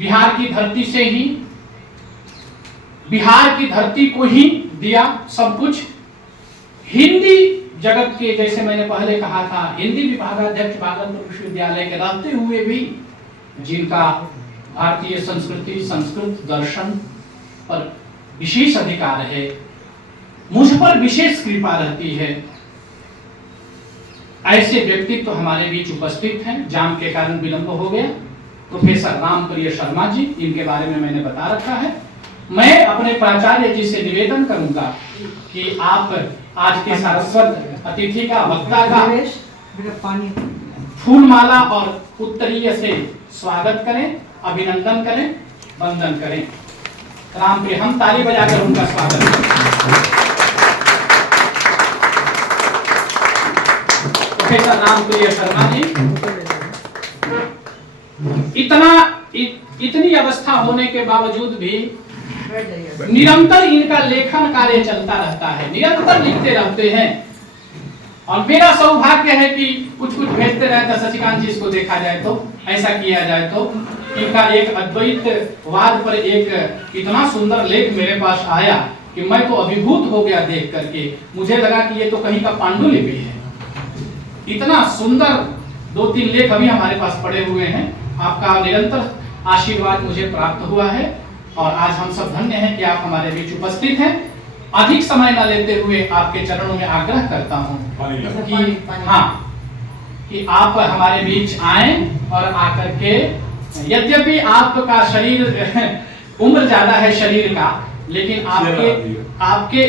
बिहार की धरती से ही, बिहार की धरती को ही दिया सब कुछ। हिंदी जगत के, जैसे मैंने पहले कहा था, हिंदी विभागाध्यक्ष भागलपुर विश्वविद्यालय के रहते हुए भी जिनका भारतीय संस्कृति, संस्कृत, दर्शन पर विशेष अधिकार है, मुझ पर विशेष कृपा रहती है, ऐसे व्यक्तित्व तो हमारे बीच उपस्थित हैं। जाम के कारण विलंब हो गया। प्रोफेसर रामप्रिय शर्मा जी, इनके बारे में मैंने बता रखा है। मैं अपने प्राचार्य जी से निवेदन करूंगा कि आप आज के सारस्वत अतिथि का, वक्ता का फूलमाला और उत्तरीय से स्वागत करें, अभिनंदन करें, वंदन करें। रामप्रिय, हम ताली बजाकर उनका स्वागत करें। प्रोफेसर रामप्रिय शर्मा जी, इतनी अवस्था होने के बावजूद भी निरंतर इनका लेखन कार्य चलता रहता है, निरंतर लिखते रहते हैं। और मेरा सौभाग्य है कि कुछ कुछ भेजते रहता, शशिकांत जी इसको देखा जाए तो, ऐसा किया जाए तो। इनका एक अद्वैतवाद पर एक इतना सुंदर लेख मेरे पास आया कि मैं तो अभिभूत हो गया देख करके। मुझे लगा कि ये तो कहीं का पांडुलिपि है। इतना सुंदर 2-3 लेख अभी हमारे पास पड़े हुए हैं। आपका निरंतर आशीर्वाद मुझे प्राप्त हुआ है और आज हम सब धन्य हैं कि आप हमारे बीच उपस्थित हैं। अधिक समय न लेते हुए आपके चरणों में आग्रह करता हूं कि आप हमारे बीच आएं और आकर के, यद्यपि आपका शरीर उम्र ज्यादा है शरीर का, लेकिन आपके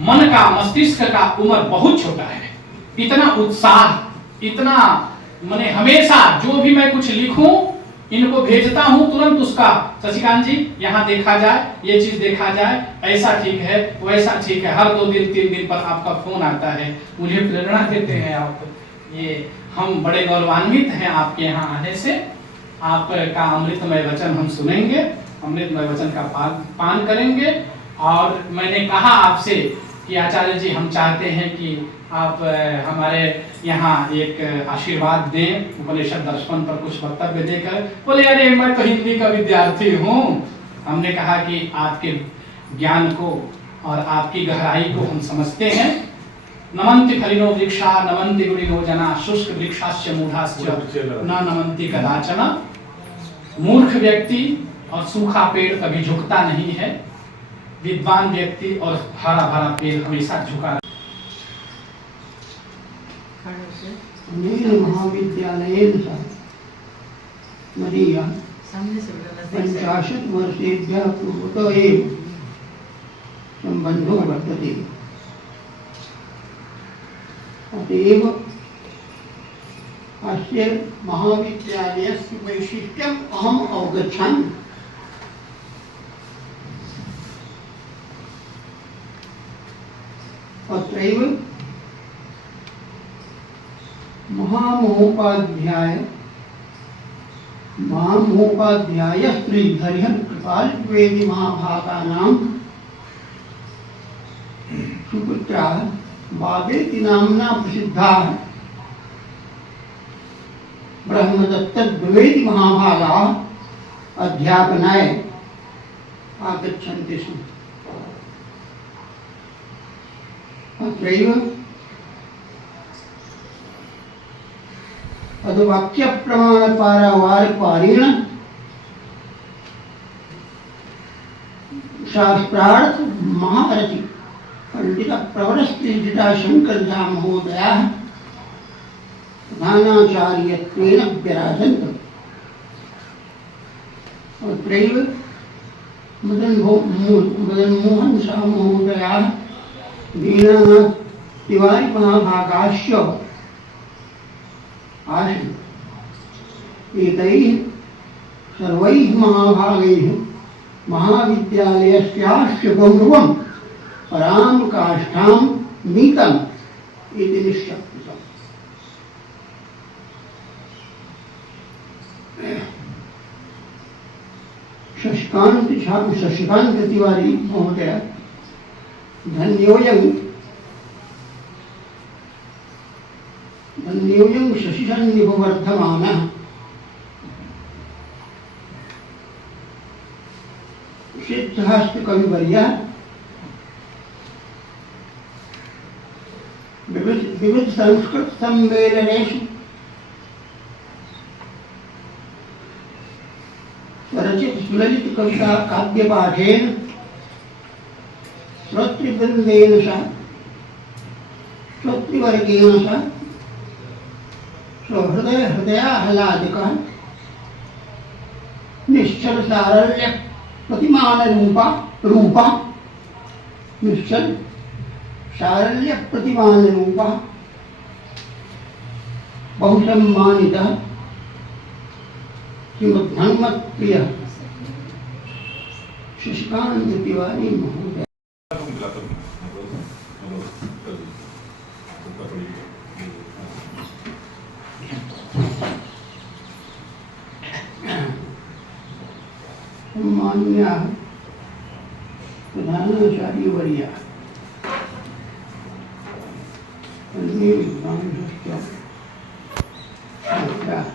मन का, मस्तिष्क का उम्र बहुत छोटा है। इतना उत्साह, इतना, मैंने हमेशा जो भी मैं कुछ लिखूं इनको भेजता हूं, तुरंत उसका, शशिकांत जी यहाँ देखा जाए, ये चीज देखा जाए, ऐसा ठीक है, वैसा ठीक है। हर 2 दिन 3 दिन पर आपका फोन आता है, मुझे प्रेरणा देते हैं आप। ये हम बड़े गौरवान्वित हैं आपके यहाँ आने से। आपका अमृतमय वचन हम सुनेंगे, अमृतमय वचन का पान करेंगे। और मैंने कहा आपसे कि आचार्य जी, हम चाहते हैं कि आप हमारे यहाँ एक आशीर्वाद दें, उपनिषद दर्शन पर कुछ वक्तव्य देकर। बोले अरे मैं तो हिंदी का विद्यार्थी हूँ। हमने कहा कि आपके ज्ञान को और आपकी गहराई को हम समझते हैं। नमन्ति फलिनो वृक्षा, नमन्ति गुणिनो जना, शुष्क वृक्षाश्च मूढ़ाश्च न नमन्ति कदाचन। मूर्ख व्यक्ति और सूखा पेड़ कभी झुकता नहीं है, विद्वान व्यक्ति और हरा भरा पेड़ हमेशा झुका। महाविद्यालय मदीय 50 वर्षेभ्यः पूर्वतो एव सम्बन्धो वर्तते। अतएव अस्य महाविद्यालयस्य वैशिष्ट्यम् अहम् अवगच्छामि। अत्रैव महामहोपाध्याय श्री हरिहर कृपाल द्विवेदी महाभागानां सुपुत्राः बाबेति नाम्ना प्रसिद्धाः ब्रह्मदत्त द्विवेदी महाभागाः अध्यापनाय आगच्छन्ति स्म। अत्रैव अदवाक्य प्रमाण पारावारपारेण शास्त्रार्थ महारथी पंडित प्रवरस्त्रीजिता शंकरझा महोदयाः प्रधानाचार्यत्वेन विराजन्ते। अत्रैव मदन मोहन शाह महोदयाः दीनानाथ तिवारी महाभागाश्च आसीत्। एतैः सर्वैः महाभागैः महाविद्यालयस्यास्य गौरवं पराकाष्ठां नीतम् इति निश्चयितम्। शशिकांत तिवारी महोदय धन्योऽयं शशिसन्निभवर्धमानः सिद्धहस्त कविवर्य विविध संस्कृत सम्मेलनेषु स्वरचित सुललित कविता काव्यपाठेन श्रोतृवृन्देन सह श्रोतृवर्गेण सह हृदयाह्लादकः निश्चल सारल्य प्रतिमान रूपा निश्चल सारल्य प्रतिमान रूपा बहुसम्मानितः श्रीमद्भगवत्प्रिय शशिकांत तिवारी महोदय। मान्य प्रधानाचार्य वर्य अन्य विद्वांसश्च छात्राः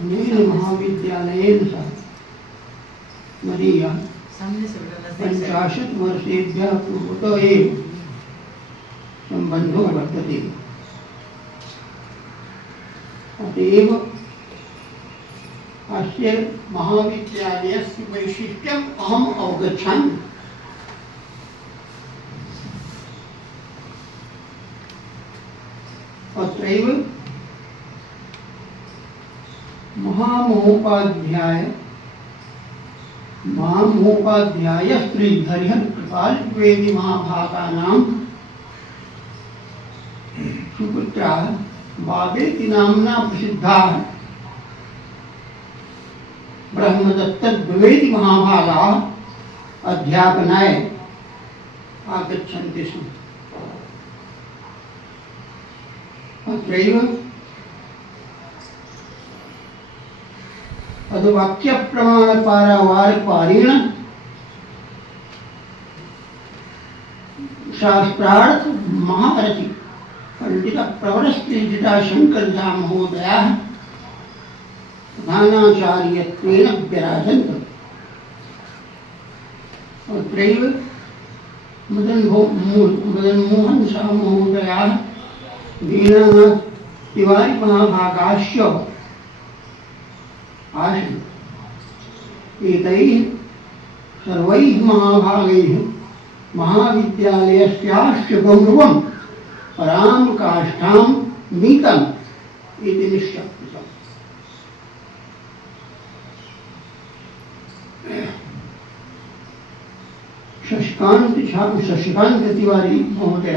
अनेन महाविद्यालयेन सह मदीयः 50 वर्षेभ्यः पूर्वतः एव सम्बन्धो वर्तते। अतएव अस्य महाविद्यालयस्य वैशिष्ट्यम् अहम् अवगच्छामि। अत्रैव महामहोपाध्याय श्री हरिहर कृपाल द्विवेदी महाभागानां सुपुत्राः बाबेति नाम्ना प्रसिद्धाः ब्रह्मदत्त द्विवेदी महाभागाः अध्यापनाय आगच्छन्ति स्म। अत्रैव पदवाक्य प्रमाण पारावारपारेण शास्त्रार्थ महारथी पंडित प्रवर श्रीजिता शंकर झा महोदयाः प्रधानाचार्यत्वेन विराजन्त। अत्रैव मदन मोहन शाह महोदयाः दीनानाथ तिवारी महाभागाश्च आसन्। एतैः सर्वैः महाभागैः महाविद्यालयस्यास्य गौरवं परां काष्ठां नीतम् इति निश्चप्तम्। शशिकांत तिवारी महोदय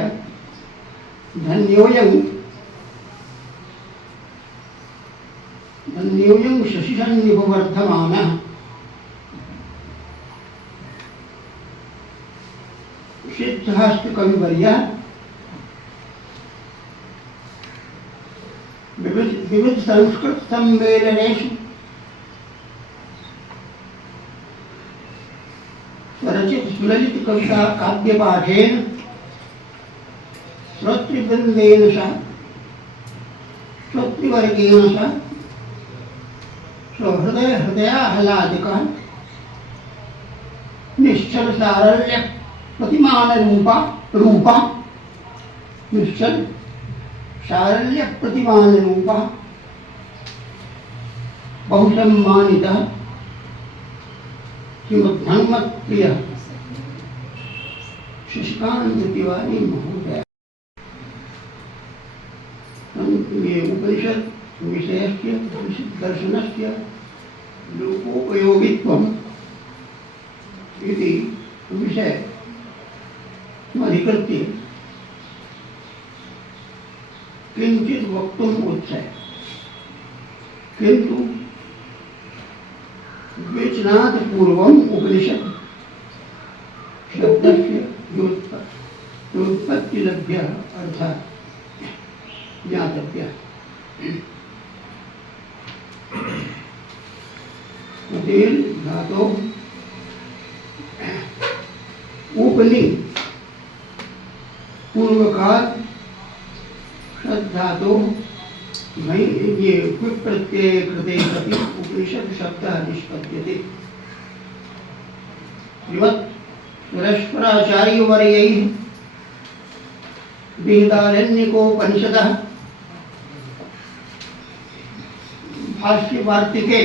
धन्योऽयं शशिसन्निभवर्धमानः सिद्धहस्त कविवर्यः विविध संस्कृत सम्मेलनेषु स्वरचित सुललित कविता काव्यपाठेन श्रोतृवृन्देन सह श्रोतृवर्गेण सह हृदयाह्लादकः निश्चल सारल्य प्रतिमान रूपा निश्चल सारल्य प्रतिमान रूपा बहुसम्मानितः श्रीमद्भगवत्प्रिय शशिकांत तिवारी महोदय। उपनिषद विषयस्य दर्शनस्य लोकोपयोगित्वम् इति विषयमधिकृत्य किञ्चित् वक्तुम् उत्सहे। किन्तु विवेचनात् पूर्वम् उपनिषत् शब्दस्य व्युत्पत्तिलभ्यः अर्थः ज्ञातव्यः। उपेन धातोः उपनि पूर्वकाल षद्धातोः नहीं, ये क्विक प्रत्यय कृते सति उपनिषद शब्दः निष्पद्यते। श्रीमत् सुरेश्वराचार्यवर्यैः बृहदारण्यकोपनिषदः भाष्य वार्तिके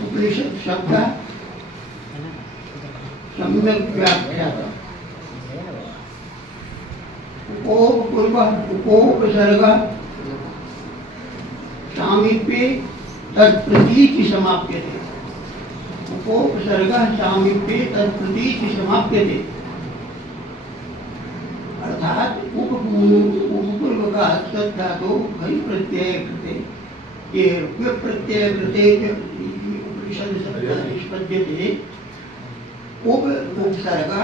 उपनिषद शब्दः सम्यक् व्याख्यातः। उपोपपूर्वः उपोपसर्गः सामीप्ये तत्प्रतीति समाप्यते। उपोपसर्गः सामीप्ये तत्प्रतीति समाप्यते। अर्थात उपपूर्वकात् तद्धातोः घञ् प्रत्यय कृते ये प्रत्यय कृते उपनिषद शब्दः निष्पद्यते। उपसर्गः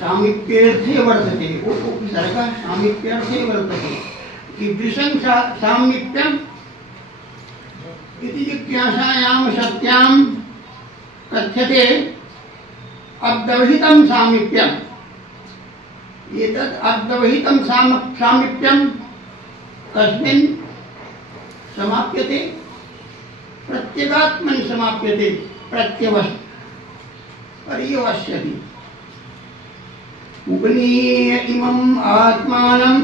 सामीप्यर्थे वर्तते। उपसर्गः सामीप्यर्थे वर्तते। कीदृशं सामीप्यम् इति जिज्ञासायां सत्यां कथ्यते अव्यवहितं सामीप्यम्। एतत् अव्यवहितं सामीप्यं कस्मिन् समाप्यते? प्रत्यगात्मनि समाप्यते। पर्यवस्यति। उपनीय इमम् आत्मानम्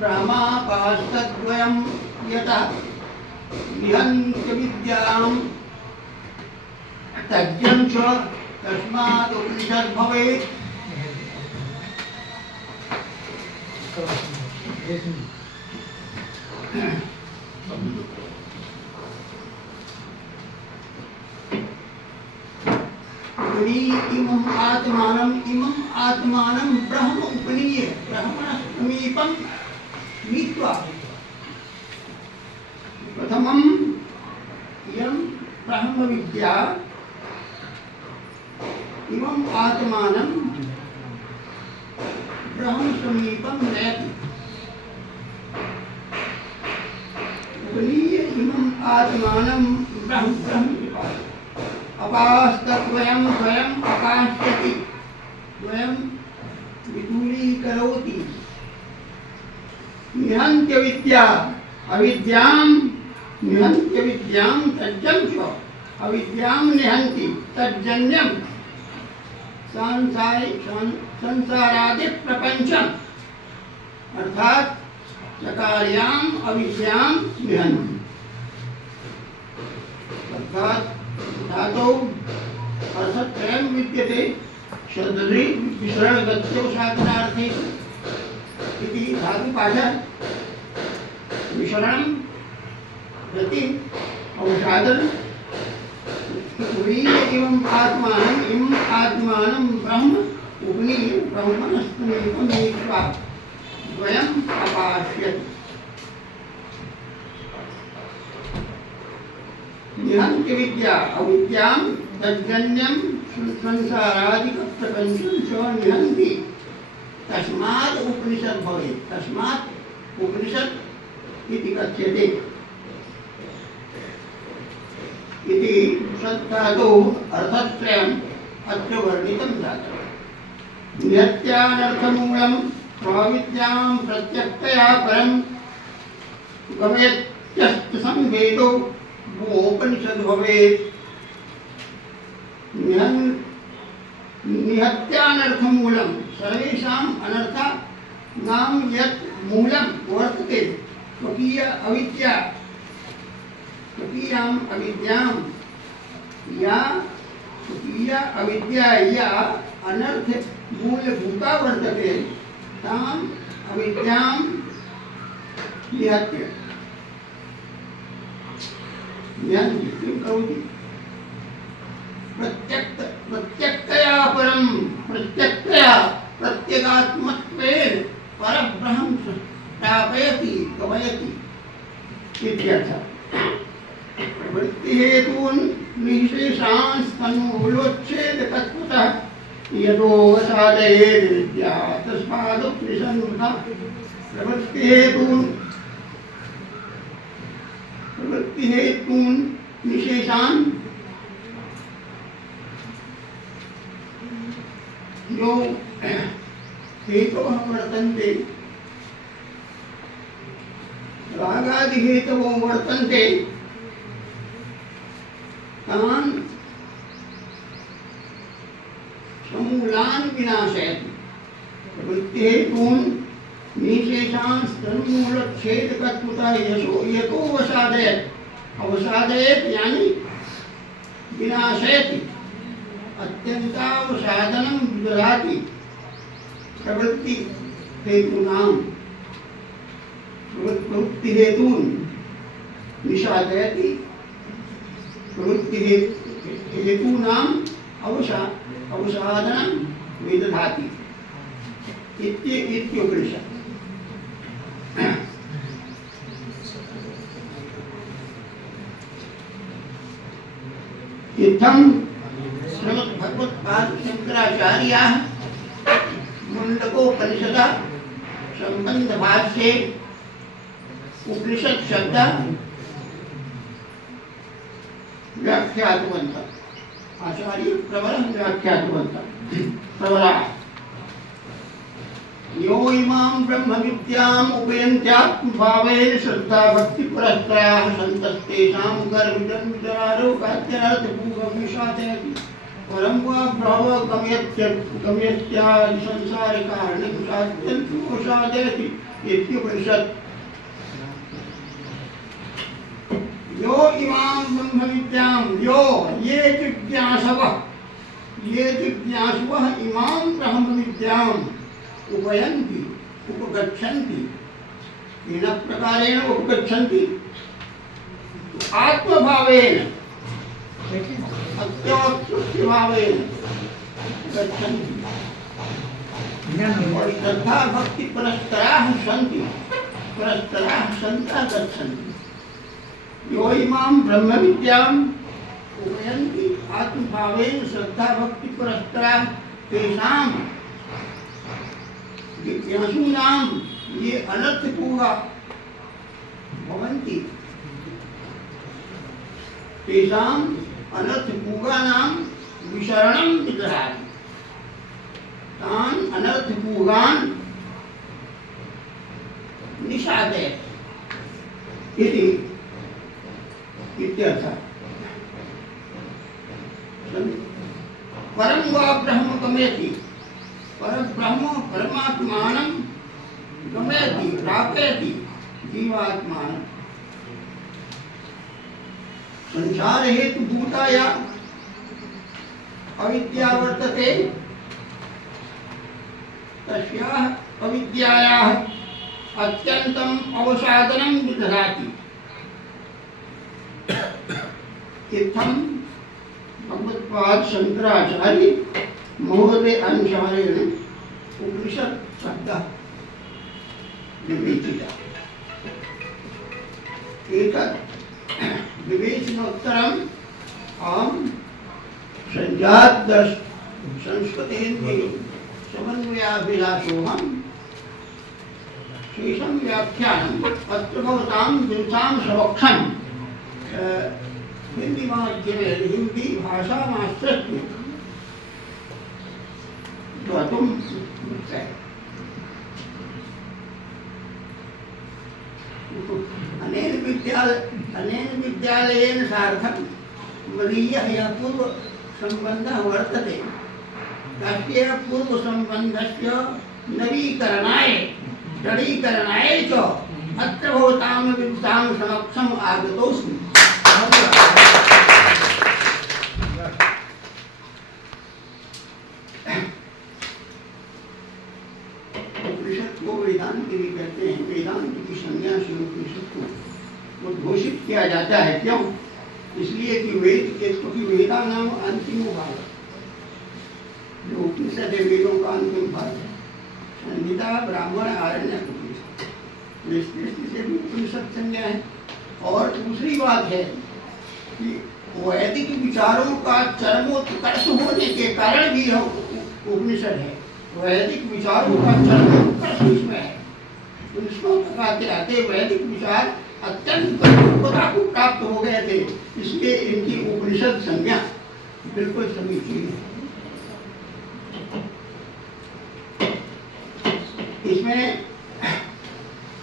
ब्रह्मापास्तद्वयं यतः निहन्त्य विद्यां तज्जं च तस्मात् उपनिषद् भवेत्। इमम् आत्मानं ब्रह्म उपनीय ब्रह्मणः समीपं नीत्वा प्रथमम् इयं ब्रह्मविद्या इमम् आत्मानं ब्रह्मसमीपं नयति। उपनीय इमम् आत्मानं ब्रह्म अपास्तद्वयं स्वयं अपास्यति। द्वयं विदूरीकरोति। निहन्त्य विद्या अविद्यां निहन्त्य विद्यां तज्जं च अविद्यां निहन्ति तज्जन्यं संसारादि प्रपंचम। अर्थात सकार्याम अविद्यां निहन्ति। अर्थात धातौ अर्थत्रयं विद्यते। शब्दधि विसरणगत्यो साधनार्थे इति धातुपाठः। विसरणं गति औषादन। उपनीय इमम् आत्मानं ब्रह्म उपनीय ब्रह्मणस्समीपं नीत्वा द्वयम् अपाश्यत्। निहन्त्य विद्या अविद्यां तज्जन्यं संसारादिकप्रपञ्चं च निहन्ति तस्मात् उपनिषद् भवेत्। तस्मात् उपनिषद् इति कथ्यते। इति सद्धातोः अर्थत्रयम् अत्र वर्णितं जातम्। निहत्यानर्थमूलं प्रविद्यां प्रत्यक्तया परं गमयत्यस्तसंवेदो उपनिषद् भवेत्। निहत्यानर्थमूलं सर्वेषाम् अनर्थानां यत् मूलं वर्तते स्वकीयाम् अविद्यां या अनर्थ मूलभूता वर्तते ताम् अविद्यां निहत्य किं करोति? प्रत्यक्तया परं प्रत्यगात्मत्वेन परब्रह्म प्रापयति गमयति इत्यर्थः। प्रवृत्तिहेतून् निःशेषांस्तन्मूलोच्छेदकत्वतः यतो साधयेत् विद्या तस्मादुपनिषन्मुखः। प्रवृत्तिहेतून् निःशेषान् जो हेतवः वर्तन्ते रागादि हेतवो वर्तन्ते तान् समूलान् विनाशयति प्रवृत्तिहेतून् निशेषान् तन्मूलच्छेदकत्वतः यतो अवसादयत् यानी विनाशयति अत्यन्तावसादनं विदधाति प्रवृत्ति हेतून् निषादयति प्रवृत्ति हेतूनाम् अवसादनं विदधाति इत्युपनिषत्। इत्थं श्रीमद्भगवत्पाद शंकराचार्याः मुण्डकोपनिषदः सम्बन्धभाष्ये उपनिषत् शब्द व्याख्यातवन्तः। आचार्य प्रवरः व्याख्यातवन्तः। प्रवरः यो इमां ब्रह्म विद्याम् उपयन्त्यात्मभावेन श्रद्धा भक्ति परस्पराः सन्तस्तेषां गर्वितन्वितरारोगाद्यनर्थपूर्वं विषादयति परं वा ब्रह्म गम्यत्यादि संसारकारणं साध्यन्त्योषादयति इत्युपनिषत्। यो इमां ब्रह्म विद्यां ये जिज्ञासवः इमां ब्रह्म विद्याम् उपयन्ति उपगच्छन्ति केन प्रकारेण उपगच्छन्ति आत्मभावेन अत्यात्मभावेन गच्छन्ति और श्रद्धा भक्ति परस्पराः सन्तः गच्छन्ति। यो इमां ब्रह्म विद्याम् उपयन्ति आत्मभावेन श्रद्धा भक्ति परस्पराः तेषां जिज्ञासूनां ये अनर्थपूर्वा भवन्ति तेषाम् अनर्थपूर्वानां विसरणं विदधाति तान् अनर्थपूर्वान् निषादयति इति इत्यर्थः। परं वा ब्रह्म गमयति परब्रह्म परमात्मानं गमयति प्रापयति जीवात्मानं। संसार हेतु भूताया अविद्या वर्तते तस्याः अविद्यायाः अत्यन्तम् अवसादनं विदधाति। इत्थं भगवत्पाद शंकराचार्य महोदय अनुसारेण उपनिषत् शब्दः विवेचितः। एतत् विवेचनोत्तरम् अहं संजात संस्कृतेन्द्रिय समन्वयाभिलाषोऽहं शेषं व्याख्यानम् अत्र भवतां दिवसां समक्षं हिंदी माध्यमेन हिंदी भाषामाश्रित्य तुम अनेन विद्यालयेन सार्धं मदीयः यः पूर्वसम्बन्धः वर्तते तस्य पूर्वसम्बन्धस्य नवीकरणाय दृढीकरणाय च अत्र भवतां विद्वां समक्षम् आगतोऽस्मि। उपनिषद को वेदांत भी कहते हैं। वेदांत की संज्ञा से उपनिषद को उद्घोषित किया जाता है। क्यों? इसलिए कि वेद के वेदा नाम अंतिम भाग, जो उपनिषद है वेदों का अंतिम भाग है। संहिता ब्राह्मण आरण्यक उपनिषद इस दृष्टि से भी उपनिषद संज्ञा है। और दूसरी बात है कि वैदिक विचारों का चरमोत्कर्ष होने के कारण भी यह उपनिषद है। वैदिक विचारों का चरमोत्कर्ष इसमें है। पुरुषों तक आते आते वैदिक विचार अत्यंत परिपक्वता को प्राप्त हो गए थे, इसलिए इनकी उपनिषद संज्ञा बिल्कुल समीचीन है। इसमें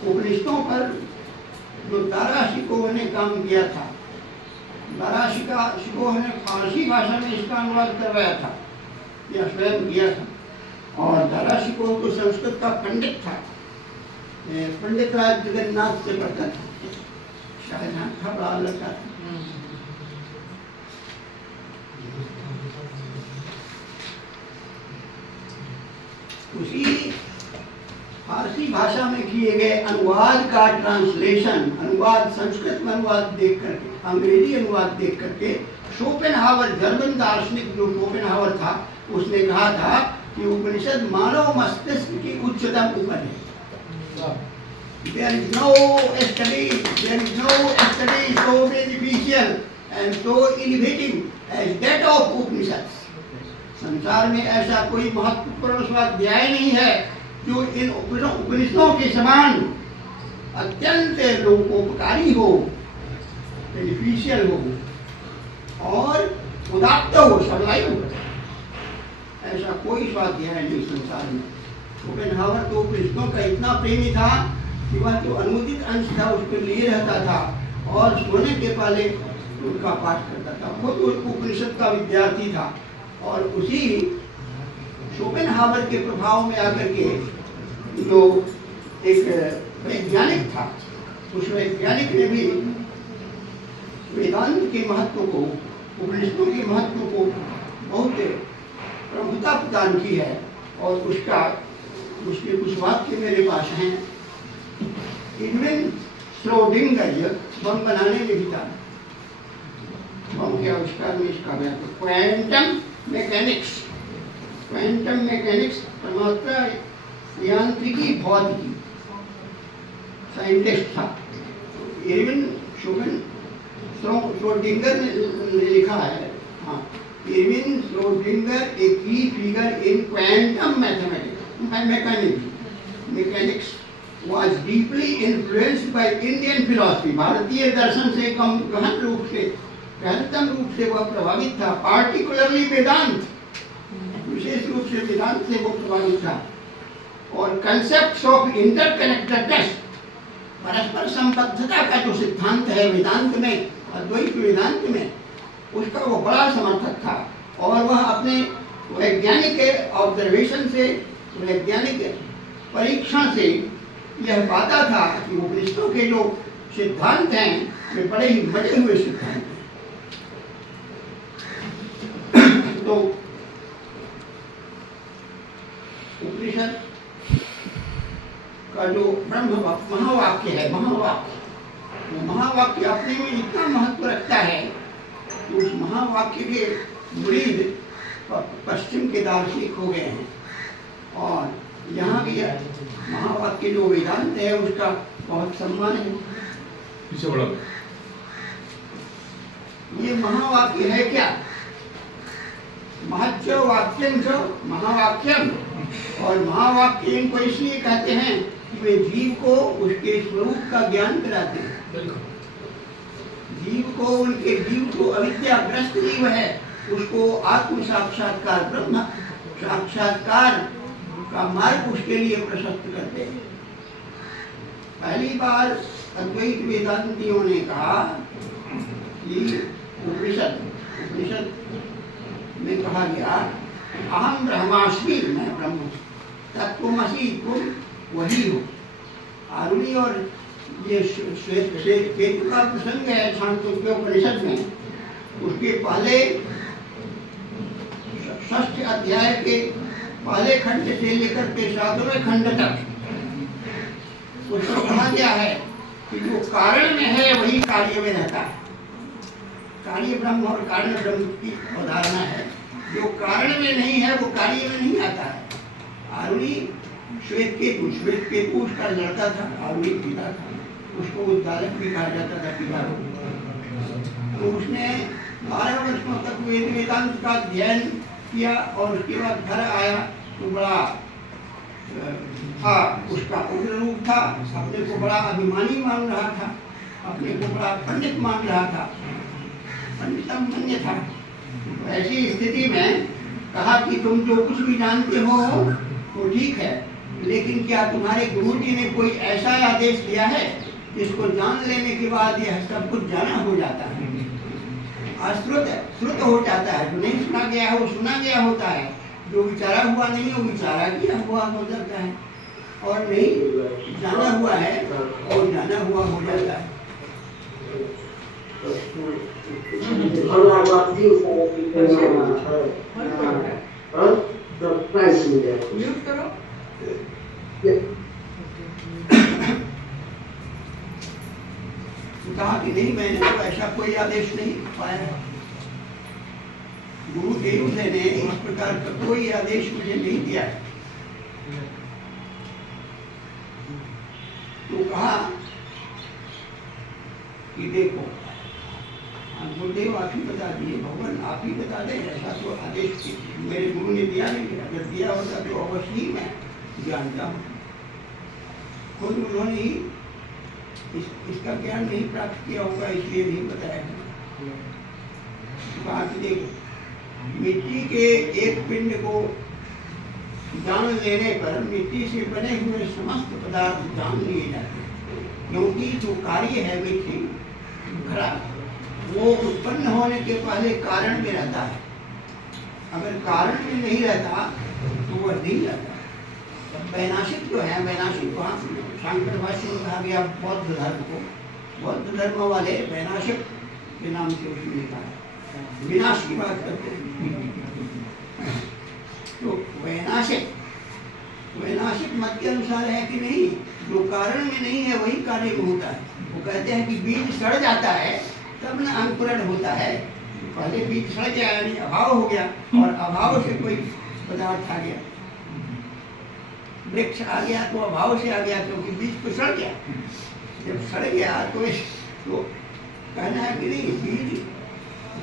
उपनिषदों पर जो दाराशिकोह ने काम किया था, दाराशिकोह ने फारसी भाषा में इसका अनुवाद करवाया था या स्वयं किया था। और दाराशिकोह तो संस्कृत का पंडित था, पंडित राज जगन्नाथ से पढ़ता था, शाहजहां था, बड़ा लड़का था। उसी फारसी भाषा में किए गए अनुवाद का ट्रांसलेशन, अनुवाद संस्कृत में अनुवाद देख करके, अंग्रेजी अनुवाद देख करके शोपेनहावर, जर्मन दार्शनिक जो शोपेनहावर था, उसने कहा था कि उपनिषद मानव मस्तिष्क की उच्चतम उपज है। There is no study so beneficial and so innovative as that of Upanishads. संसार में ऐसा कोई महत्वपूर्ण स्वाध्याय नहीं है जो इन उपनिषदों के समान अत्यंत लोकोपकारी हो, बेनिफिशियल हो और उदात्त हो, सबलाई हो। ऐसा कोई स्वाध्याय नहीं संसार में। शोपेनहावर तो उपनिषदों का इतना प्रेमी था कि वह जो अनुदित अंश था उस पर लिए रहता था और सोने के पहले उनका पाठ करता था। वो तो उपनिषद का विद्यार्थी था और उसी शोपेनहावर के प्रभाव में आकर के जो एक वैज्ञानिक था, उस वैज्ञानिक ने भी वेदांत के महत्व को, उपनिषदों के महत्व को बहुत प्रमुखता प्रदान की है। और उसके कुछ वाक्य मेरे पास हैं। एडविन श्रोडिंगर बम बनाने में भी था, बम के आविष्कार में इसका व्यापक क्वांटम मैकेनिक्स परमात्मा यांत्रिकी भौतिकी साइंटिस्ट था। एडविन श्रोडिंगर ने लिखा है, हाँ, एडविन श्रोडिंगर ए की figure in quantum mechanics was deeply influenced by Indian philosophy. भारतीय दर्शन से गहनतम रूप से वह प्रभावित था। पार्टिकुलरली वेदांत, विशेष रूप से वेदांत से वो प्रभावित था। और कंसेप्ट्स ऑफ इंटरकनेक्टेडनेस, परस्पर संबद्धता का जो सिद्धांत है वेदांत में, अद्वैत वेदांत में, उसका वो बड़ा समर्थक था। और वह अपने वैज्ञानिक ऑब्जर्वेशन से, वैज्ञानिक परीक्षण से यह पाता था कि उपनिषदों के जो सिद्धांत हैं वे बड़े ही बड़े हुए सिद्धांत हैं। तो उपनिषद का जो ब्रह्म महावाक्य है, महावाक्य अपने में इतना महत्व रखता है कि उस महावाक्य के मुरीद पश्चिम के दार्शनिक हो गए हैं। और यहाँ भी महावाक्य जो वेदांत है उसका बहुत सम्मान है। पीछे बढ़ो। ये महावाक्य है क्या? महच्च वाक्यम च महावाक्यम। और महावाक्य इनको इसलिए कहते हैं कि वे जीव को उसके स्वरूप का ज्ञान कराते हैं। जीव को अविद्याग्रस्त जीव है, उसको आत्म साक्षात्कार, ब्रह्म साक्षात्कार का मार्ग उसके लिए प्रशस्त करते हैं। पहली बार अद्वैत वेदांतियों ने कहा कि उपनिषद में कहा गया अहम ब्रह्मास्मि, मैं ब्रह्म हूँ, तत्त्वमसि, तुम वही हो। आरुणि और ये श्वेत का प्रसंग है छांदोग्य उपनिषद में, उसके पहले 6th अध्याय के पहले खंड से लेकर के 7वें खंड तक उसको कहा गया है कि जो कारण में है वही कार्य में रहता है। कार्य ब्रह्म और कारण ब्रह्म की अवधारणा है। जो कारण में नहीं है वो कार्य में नहीं आता है। आरुणि श्वेतकेतु उसका लड़का था, आरुणि पिता था, उसको उद्दालक भी कहा जाता था, पिता को। तो उसने 12 वर्षों तक वेदांत का अध्ययन किया और उसके बाद घर आया तो बड़ा था, उसका उग्र रूप था, अपने को बड़ा अभिमानी मान रहा था, अपने को बड़ा पंडित मान रहा था, पंडितम मन्य था। तो ऐसी स्थिति में कहा कि तुम जो कुछ भी जानते हो तो ठीक है, लेकिन क्या तुम्हारे गुरुजी ने कोई ऐसा आदेश दिया है जिसको जान लेने के बाद यह सब कुछ जाना हो जाता है? श्रुत हो जाता है। जो नहीं सुना गया है वो सुना गया होता है, जो विचारा हुआ नहीं वो विचारा किया हुआ हो जाता है, और नहीं जाना हुआ है वो जाना हुआ हो जाता है। कहा कि नहीं, मैंने तो ऐसा कोई आदेश नहीं पाया है, गुरुदेव ने इस प्रकार का कोई आदेश मुझे नहीं दिया है। तो कहा कि देखो, गुरुदेव आप ही बता दिए, भगवान आप ही बता दें, ऐसा तो आदेश मेरे गुरु ने दिया नहीं। अगर दिया होता तो अवश्य ही मैं जानता हूँ। खुद उन्होंने ही इसका ज्ञान नहीं प्राप्त किया होगा, इसलिए नहीं बताया है। बात देखो, मिट्टी के एक पिंड को जान लेने पर मिट्टी से बने हुए समस्त पदार्थ जान लिए जाते हैं, क्योंकि जो कार्य है मिट्टी घड़ा, वो उत्पन्न होने के पहले कारण में रहता है। अगर कारण में नहीं रहता तो वह नहीं रहता। वैनाशिक जो है, वैनाशिक वहाँ शांकर भाष्य में कहा गया बौद्ध धर्म को, बौद्ध धर्म वाले वैनाशिक के नाम से उसमें लिखा है, विनाश की बात करते हैं। तो वैनाशिक मत के अनुसार है कि नहीं, जो कारण में नहीं है वही कार्य में होता है। वो कहते हैं कि बीज सड़ जाता है तब न अंकुरण होता है। पहले बीज सड़ गया यानी अभाव हो गया, और अभाव से कोई पदार्थ आ गया, वृक्ष आ गया तो अभाव से आ गया, क्योंकि बीज तो सड़ गया। जब सड़ गया तो कहना है कि नहीं,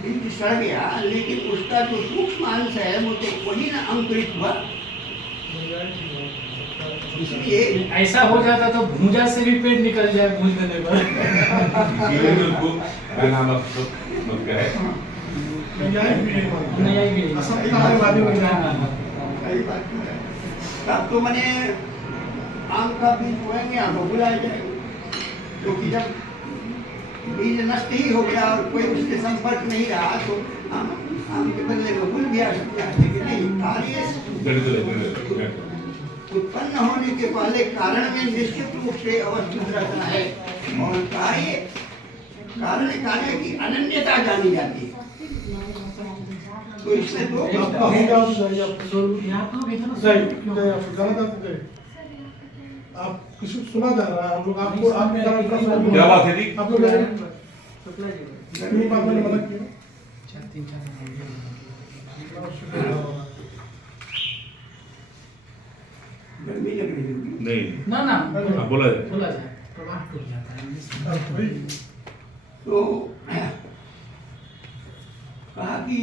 बीज सड़ गया, लेकिन उसका जो सूक्ष्म अंश है वो तो वही ना अंकुरित हुआ। इसलिए ऐसा हो जाता तो भूजा से भी पेट निकल जाए भूज देने पर। तब तो मैंने आम का बीज बोएंगे, आम बबूल आ जाएगा, क्योंकि जब बीज नष्ट ही हो गया और कोई उससे संपर्क नहीं रहा तो आम के बदले बबूल भी आ सकता है। लेकिन नहीं, कार्य उत्पन्न होने के पहले कारण में निश्चित रूप से अवस्थित रहता है, और कार्य की अनन्यता जानी जाती है। तो इसमें तो आप किसी को सुना जा रहा है, हम लोग आपको आप क्या बात है जी? आप लोग बात मैंने मदद किया गर्मी लग रही होगी। नहीं ना आप बोला जाए। प्रवाह टूट जाता है। तो कहा कि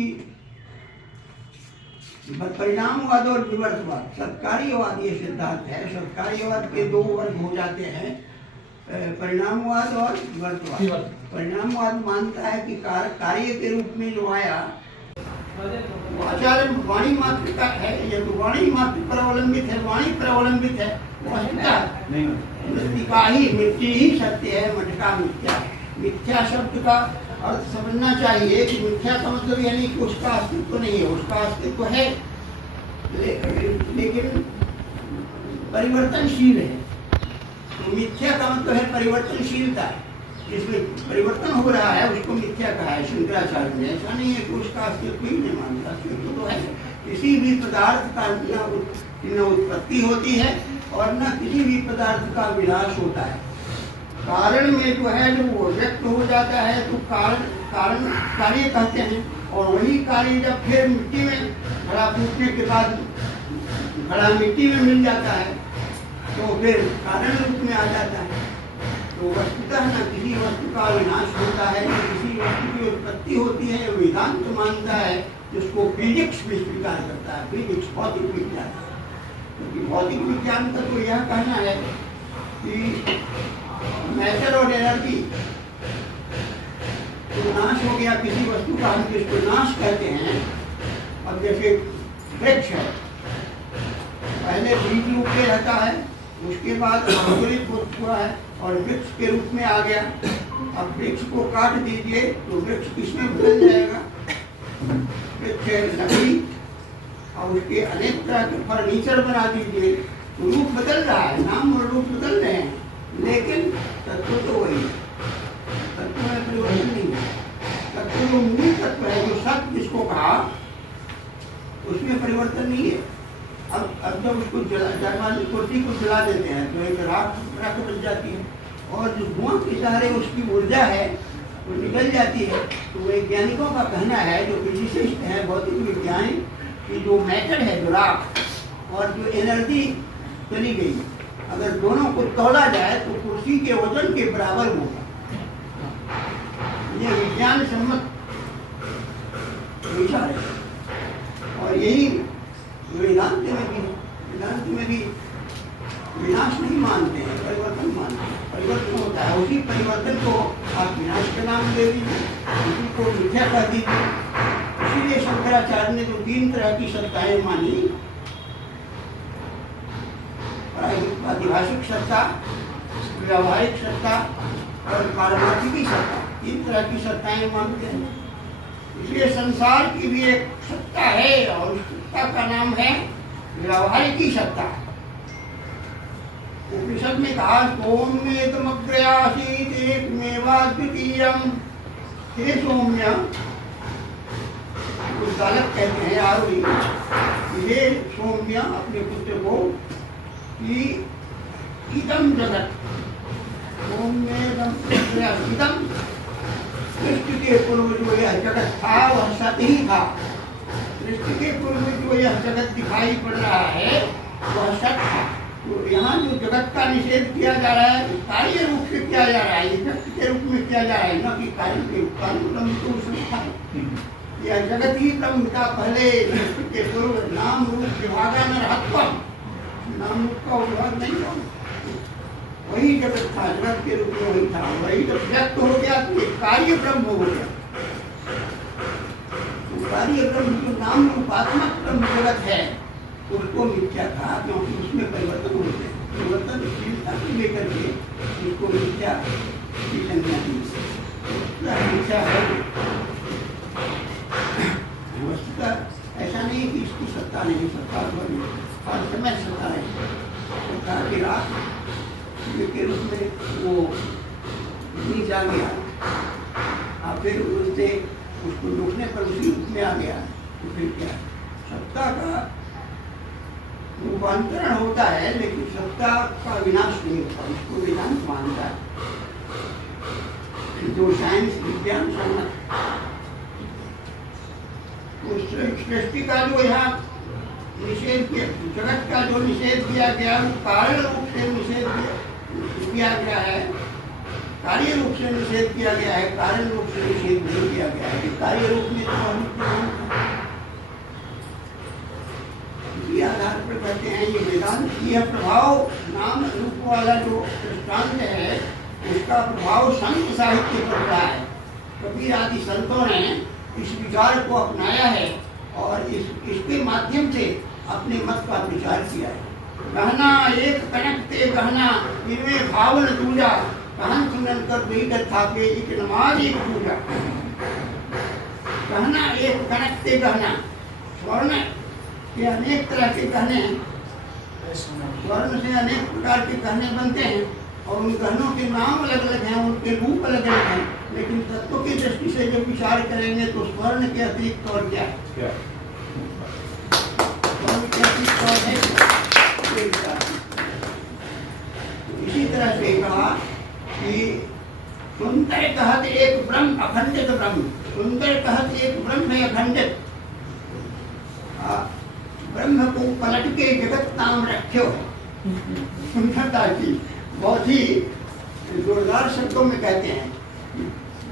परिणामवाद और विवर्तवाद, सत्कार्यवाद ये सिद्धांत है। सत्कार्यवाद के दो वर्ग हो जाते हैं, परिणामवाद और विवर्तवाद। परिणामवाद मानता है कि कार्य के रूप में जो आया वो आचार्य वाणी मात्र का है, या तो वाणी मात्र पर अवलंबित है, वाणी पर अवलंबित है, मृतिका ही, मिट्टी ही सत्य है, मटका मिथ्या है। मिथ्या शब्द का अर्थ समझना चाहिए कि मिथ्या का मतलब यानी कि उसका अस्तित्व नहीं है, उसका अस्तित्व है लेकिन परिवर्तनशील है। तो मिथ्या का मतलब है परिवर्तनशीलता, जिसमें परिवर्तन हो रहा है उसको मिथ्या कहा है शंकराचार्य ने। ऐसा नहीं है कि उसका अस्तित्व ही नहीं मानता, अस्तित्व तो है। किसी भी पदार्थ का न उत्पत्ति होती है और न किसी भी पदार्थ का विनाश होता है। कारण में जो है जब वो व्यक्त हो जाता है तो कारण कार्य कहते हैं, और वही कार्य जब फिर मिट्टी में घड़ा फूटने के बाद घड़ा मिट्टी में मिल जाता है तो फिर कारण रूप में आ जाता है। तो वस्तुतः न किसी वस्तु का विनाश होता है, न किसी वस्तु की उत्पत्ति होती है। वेदांत मानता है, जिसको फिजिक्स भी स्वीकार करता है, फिजिक्स भौतिक विज्ञान। क्योंकि भौतिक विज्ञान का तो यह कहना है कि मैटर और एनर्जी तो नाश हो गया किसी वस्तु का, हम जिसको नाश कहते हैं। अब जैसे वृक्ष है, पहले बीज रूप में रहता है, उसके बाद अंकुरित हुआ है और वृक्ष के रूप में आ गया। अब वृक्ष को काट दीजिए तो वृक्ष किसमें बदल जाएगा? वृक्ष लकड़ी और उसके अनेक तरह के फर्नीचर बना दीजिए तो रूप बदल रहा है, नाम और रूप बदल रहे हैं, लेकिन तत्व तो वही है। तत्व में परिवर्तन नहीं है। तत्व जो मूल तत्व है, जो सत्य जिसको कहा, उसमें परिवर्तन नहीं है। अब जब उसको कुर्सी को जला देते हैं तो एक राख बन जाती है और जो धुआं के सहारे उसकी ऊर्जा है वो निकल जाती है। तो वैज्ञानिकों का कहना है, जो फिजिसिस्ट हैं, भौतिक विज्ञान, कि जो मैटर है, जो राख और जो एनर्जी चली गई, अगर दोनों को तोड़ा जाए तो कुर्सी के वजन के बराबर होगा। ये विज्ञान सम्मत विचार है और यही वेदांत में भी है। वेदांत में भी विनाश नहीं मानते हैं, परिवर्तन मानते हैं। परिवर्तन होता है, उसी परिवर्तन को आप विनाश का नाम दे दीजिए, उसी को मिथ्या कर दीजिए। इसीलिए शंकराचार्य ने जो 3 तरह की सत्ताएं मानी, प्रातिभाषिक सत्ता, व्यावहारिक सत्ता और पारमार्थिकी सत्ता, 3 तरह की सत्ताएं मानते हैं। इसलिए संसार की भी एक सत्ता है और उस सत्ता का नाम है व्यावहारिकी सत्ता। उपनिषद में कहा, सौम्येतमग्रयासीत् एकमेवाद्वितीयम्। हे सौम्य, कुछ बालक कहते हैं आरुणि, हे सौम्य अपने पुत्र को, कि इदम जगत, इदम सृष्टि के पूर्व जो यह जगत था वह सत्य ही था। सृष्टि के पूर्व जो यह जगत दिखाई पड़ रहा है वह सत्य था। तो यहाँ जो जगत का निषेध किया जा रहा है, कार्य रूप से किया जा रहा है, ये व्यक्ति के रूप में किया जा रहा है, न कि कार्य के रूप में। यह जगत ही ब्रह्म था पहले, सृष्टि के पूर्व। नाम रूप विभागान रहत्वम, नाम रूप का विभाग नहीं था, वही जगत था, जगत के रूप में वही था। वही जब व्यक्त हो गया तो कार्य ब्रह्म हो गया। तो कार्य ब्रह्म जो नाम रूपात्मक ब्रह्म जगत है, उसको मिथ्या कहा, क्योंकि उसमें परिवर्तन होते हैं। परिवर्तनशीलता को लेकर के उसको मिथ्या की संज्ञा दी। मिथ्या है, वस्तुतः ऐसा नहीं कि इसकी सत्ता नहीं, सत्ता हर समय सत्ता है। सत्ता की रात के रूप में वो नीच आ गया, और फिर उससे उसको रोकने पर उसी रूप में आ गया। तो फिर क्या, सत्ता का रूपांतरण होता है, लेकिन सत्ता का विनाश नहीं होता। उसको वेदांत मानता है, जो साइंस विज्ञान सम्मत। सृष्टि का जो यहाँ निषेध किया, जगत का जो निषेध किया गया, कारण रूप से निषेध किया गया है, कार्य रूप से निषेध किया गया है, कारण रूप से निषेध नहीं किया गया है। कार्य रूप में तो इसी आधार पर कहते हैं ये वेदांत। यह प्रभाव नाम रूप वाला जो दृष्टांत है, उसका प्रभाव संत साहित्य पर पड़ा है। कबीर आदि संतों ने इस विचार को अपनाया है और इसके माध्यम से अपने मत का प्रचार किया है। गहना एक कनक ते गहना, इनमें भावन दूजा, कहन सुनन कर दई कथा के एक नमाज एक पूजा। गहना एक कनक ते गहना, स्वर्ण के अनेक तरह के गहने, स्वर्ण से अनेक प्रकार के गहने बनते हैं और उन गहनों के नाम अलग अलग हैं, उनके रूप अलग अलग हैं, लेकिन तत्व की दृष्टि से जब विचार करेंगे तो स्वर्ण के अतिरिक्त और क्या है? स्वर्ण के अतिरिक्त और है। इसी तरह से कहा कि सुंदर कहत एक ब्रह्म अखंडित ब्रह्म, सुंदर कहत एक ब्रह्म है अखंडित। ब्रह्म को पलट के जगत नाम रखो। सुंदरता की बहुत ही जोरदार शब्दों में कहते हैं,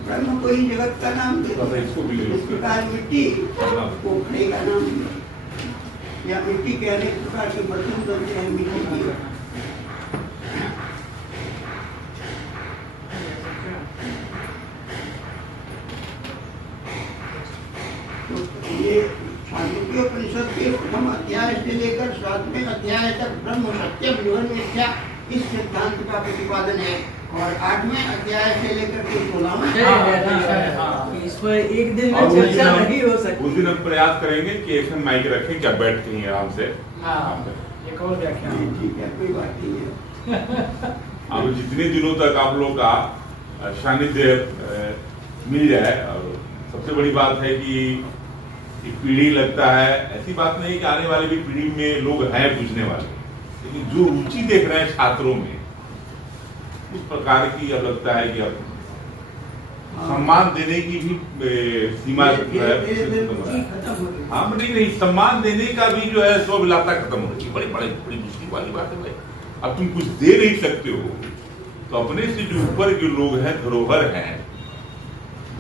ब्रह्म को ही जगत का नाम दे। इस प्रकार मिट्टी को खड़े का नाम दिया, या मिट्टी के अनेक प्रकार के बर्तन बनते हैं मिट्टी की। तो ये छांदोग्योपनिषद के प्रथम अध्याय से लेकर 7वें अध्याय जीवन मिथ्या, इस सिद्धांत का प्रतिपादन है। और 8वें अध्याय से लेकर के 16वें इसमें एक दिन और में चर्चा नहीं हो उस सकती। दिन हम प्रयास करेंगे कि एक माइक रखें, क्या बैठ के ही आराम से। एक और व्याख्यान। ठीक है, कोई बात नहीं है। अब जितने दिनों तक आप लोग का सानिध्य मिल जाए, और सबसे बड़ी बात है कि एक पीढ़ी लगता है, ऐसी बात नहीं कि आने वाली भी पीढ़ी में लोग हैं पूछने वाले, लेकिन जो रुचि देख रहे हैं छात्रों में, उस प्रकार की अब लगता है कि अब सम्मान देने की भी सीमा जो है हाँ नहीं, सम्मान देने का भी जो है स्वविलापता खत्म हो रही है। बड़ी मुश्किल वाली बात है भाई। अब तुम कुछ दे नहीं सकते हो तो अपने से जो ऊपर के लोग हैं, धरोहर हैं,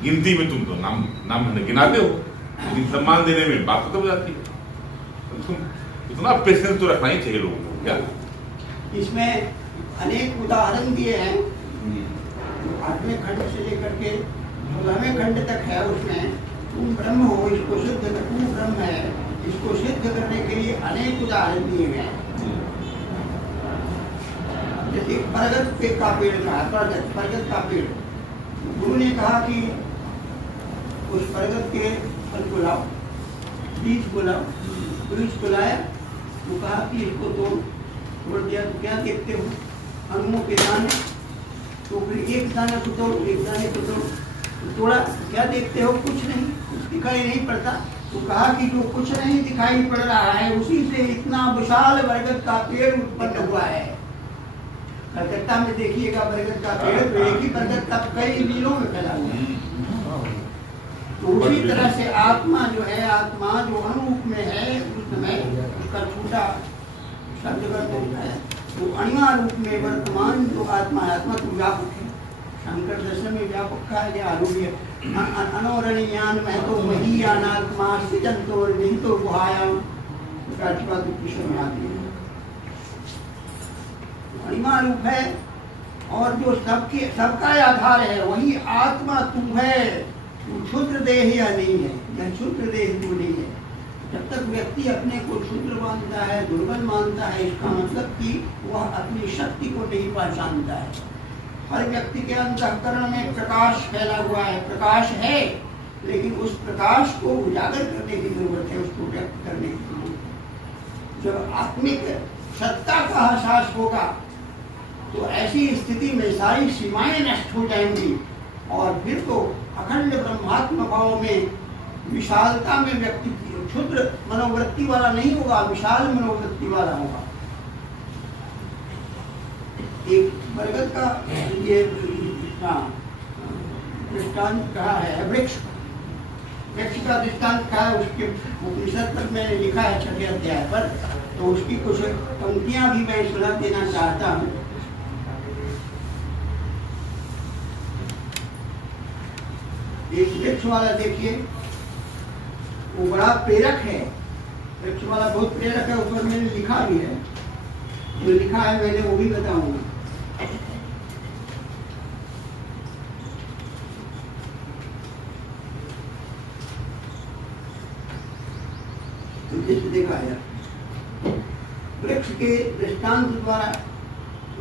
गिनती में तुम तो नाम गिनाते हो, लेकिन सम्मान देने में बात खत्म हो जाती है। तो तुम इतना पेशेंस तो रखना ही चाहिए लोगों को। क्या इसमें अनेक उदाहरण दिए हैं, 8वें खंड से लेकर के 16वें खंड तक है। उसमें तुम ब्रह्म हो, इसको सिद्ध कर, तू ब्रह्म है, इसको सिद्ध करने के लिए अनेक उदाहरण दिए गए हैं। जैसे बरगद का पेड़ कहा, बरगद का पेड़, गुरु ने कहा कि उस बरगद के फल को लाओ, बीज को लाओ। बीज को लाया तो कहा कि इसको तोड़ दिया तो क्या देखते हो, अणुओं के दाने। तो फिर एक दाने को तोड़, एक दाने को तोड़ा, क्या देखते हो, कुछ नहीं, कुछ दिखाई नहीं पड़ता। तो कहा कि जो कुछ नहीं दिखाई पड़ रहा है, उसी से इतना विशाल बरगद का पेड़ उत्पन्न हुआ है। कलकत्ता में देखिएगा बरगद का पेड़, तो एक ही बरगद का कई मीलों में फैला हुआ है। तो उसी तरह से आत्मा जो है, आत्मा जो अणुरूप में है, उस समय उसका छोटा शब्द होता है, तो अणिमा रूप में वर्तमान जो आत्मा है, आत्मा तो व्यापक है। शंकर दर्शन में व्यापक का है, आरोग्य अनोरणीयान में तो वही अनात्मा सिजंतोर नहीं तो गुहायाम में आती है। अणिमा रूप है और जो सबका आधार है, वही आत्मा तू है। तू क्षुद्र देह या नहीं है, या क्षुद्र देह तू नहीं है। जब तक व्यक्ति अपने को क्षुद्र मानता है, दुर्बल मानता है, इसका मतलब कि वह अपनी शक्ति को नहीं पहचानता है। हर व्यक्ति के अंतःकरण में प्रकाश फैला हुआ है, प्रकाश है, लेकिन उस प्रकाश को उजागर करने की जरूरत है, उसको व्यक्त करने की जरूरत। जब आत्मिक सत्ता का एहसास होगा तो ऐसी स्थिति में सारी सीमाएं नष्ट हो जाएंगी और फिर तो अखंड ब्रह्मात्म भाव में, विशालता में व्यक्ति क्षुद्र मनोवृत्ति वाला नहीं होगा, विशाल मनोवृत्ति वाला होगा। एक बरगद का ये दृष्टांत कहा है, वृक्ष का दृष्टांत कहा है, उसके उपनिषद पर मैंने लिखा है 6वें अध्याय पर, तो उसकी कुछ पंक्तियां भी मैं सुना देना चाहता हूँ। एक वृक्ष वाला देखिए, वो बड़ा प्रेरक है, वृक्ष वाला बहुत प्रेरक है, ऊपर मैंने लिखा भी है, जो लिखा है मैंने वो भी बताऊंगा। तो जैसे देखा है वृक्ष के दृष्टांत द्वारा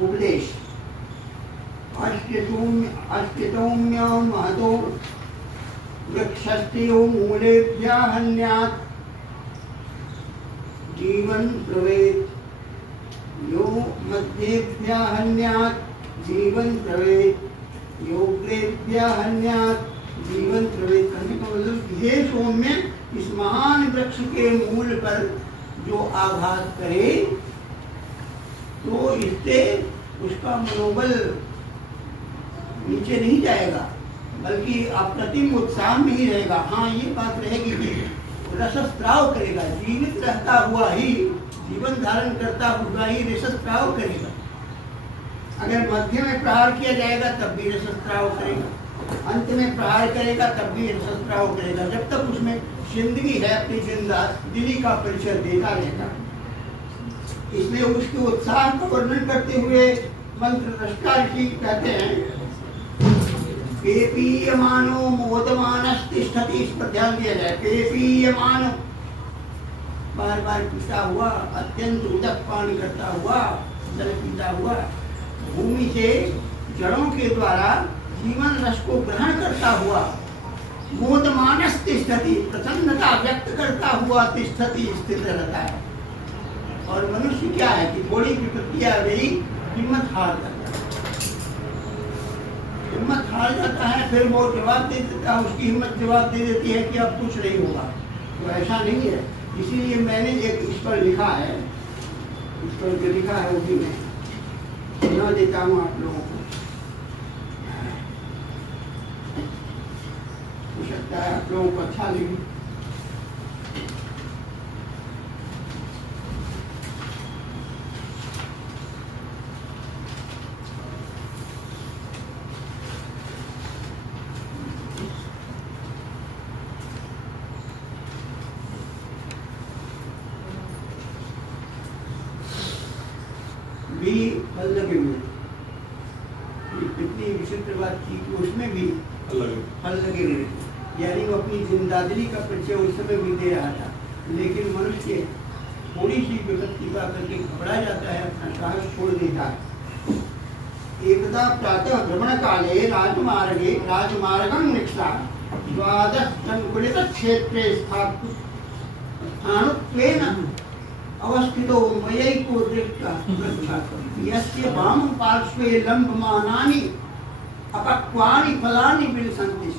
उपदेश, अष्टौम्य महतो वृक्षस्त्यो मूलेभ्यः हन्यात् जीवन प्रवेद, यो मध्येभ्यः हन्यात् जीवन प्रवेद, योग्रेभ्यः हन्यात् जीवन प्रवेद। करने का मतलब हे सौम्य, इस महान वृक्ष के मूल पर जो आघात करे तो इससे उसका मनोबल नीचे नहीं जाएगा, बल्कि अप्रतिम उत्साह में ही रहेगा। हाँ, ये बात रहेगी कि रसस्त्राव करेगा, जीवित रहता हुआ ही, जीवन धारण करता हुआ ही रसस्त्राव करेगा। अगर मध्य में प्रहार किया जाएगा तब भी रसस्त्राव करेगा, अंत में प्रहार करेगा तब भी रसस्त्राव करेगा। जब तक उसमें जिंदगी है, अपनी दिली का परिचय देता रहेगा। इसलिए उसके उत्साह का वर्णन करते हुए मंत्र रसकार की कहते हैं, पेपीयमानो मोदमानस्तिष्ठति, इस पर ध्यान दिया जाए। पेपीयमानो, बार बार पीता हुआ, अत्यंत उदक पान करता हुआ, जल पीता हुआ भूमि से जड़ों के द्वारा जीवन रस को ग्रहण करता हुआ मोदमानस तिष्ठति, प्रसन्नता व्यक्त करता हुआ तिष्ठति, स्थित रहता है। और मनुष्य क्या है कि थोड़ी विपत्ति आ गई, हिम्मत हार जाता है, हिम्मत हार जाता है, फिर वो जवाब दे देता है, उसकी हिम्मत जवाब दे देती है कि अब कुछ नहीं होगा। तो ऐसा नहीं है। इसीलिए मैंने एक इस पर लिखा है, इस पर जो लिखा है वो भी मैं सुना देता हूँ आप लोगों को। हो सकता है आप लोगों को अच्छा लगे। भी फल लगे हुए, कितनी विचित्र बात की कि उसमें भी फल लगे हुए, यानी वो अपनी जिंदादिली का परिचय उस समय भी दे रहा था। लेकिन मनुष्य थोड़ी सी विपत्ति का करके घबरा जाता है, अपना साहस छोड़ देता है। एकदा प्रातः भ्रमण काले राजमार्गे राजमार्गं निष्ठा द्वादश संकुलित क्षेत्रे स्थानुत्वेन अवस्थितो मयैको दृष्टा यस्य वाम पार्श्वे लंबमानानि अपक्वानि फलानि विलसन्ति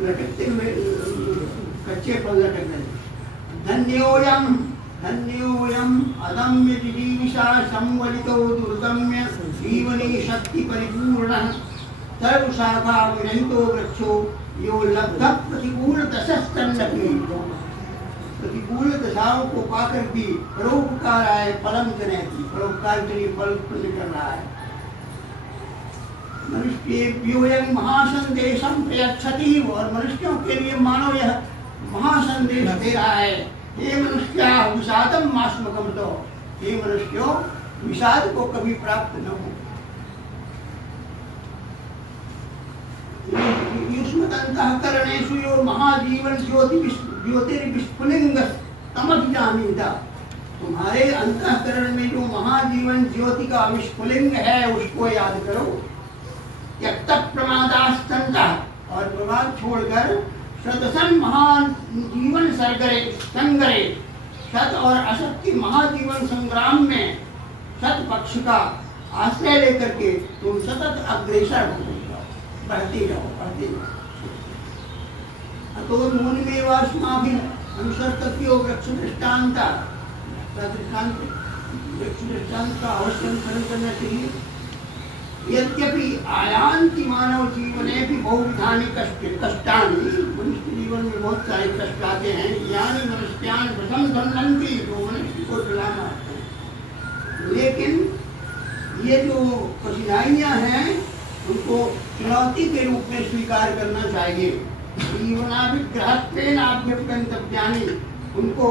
लटकते हुए कच्चे फल लटक रहे। धन्योऽयम् अदम्य जिजीविषा संवलितो दुर्गम्य जीवने शक्ति परिपूर्णः सर्वशाखा विरहितो वृक्षो यो लब्ध प्रतिकूल दशस्तन्नपि। प्रतिकूल दशाओं को पाकर भी परोपकार आए फलम जनयति, परोपकार के लिए फल उत्पन्न कर रहा है। मनुष्येभ्योऽयं महासंदेशं प्रयच्छति, और मनुष्यों के लिए मानो यह महासंदेश दे रहा है। हे मनुष्याः विषादं मा स्मृतो, हे मनुष्यों विषाद को कभी प्राप्त न हो। युष्मदन्तःकरणेषु यो महाजीवन ज्योतिर्विस्फुलिंग तमभिजानीता, तुम्हारे अंतःकरण में जो महाजीवन ज्योति का विस्फुलिंग है उसको याद करो। त्यक्त प्रमादास्तंता, और प्रमाद छोड़कर सदसन महान जीवन संगरे, सत और असत की महाजीवन संग्राम में सत पक्ष का आश्रय लेकर के तुम सतत अग्रसर हो जाओ, बढ़ते जाओ, बढ़ते जाओ। तो मूल में वासमाभि अनुसर्तव्यो वृक्ष दृष्टान्त, वृक्ष दृष्टान्त का अवश्य अनुसरण करना चाहिए। यद्यपि आयान्ति मानव जीवने भी बहुविधानि कष्टानि, मनुष्य जीवन में बहुत सारे कष्ट आते हैं। यानी मनुष्यान प्रथम धनंती, जो मनुष्य को डराना आते हैं। लेकिन ये जो कठिनाइयां हैं उनको चुनौती के रूप में स्वीकार करना चाहिए। जीवनाभिग्रहत्वेन आभ्यन्तव्यानि, उनको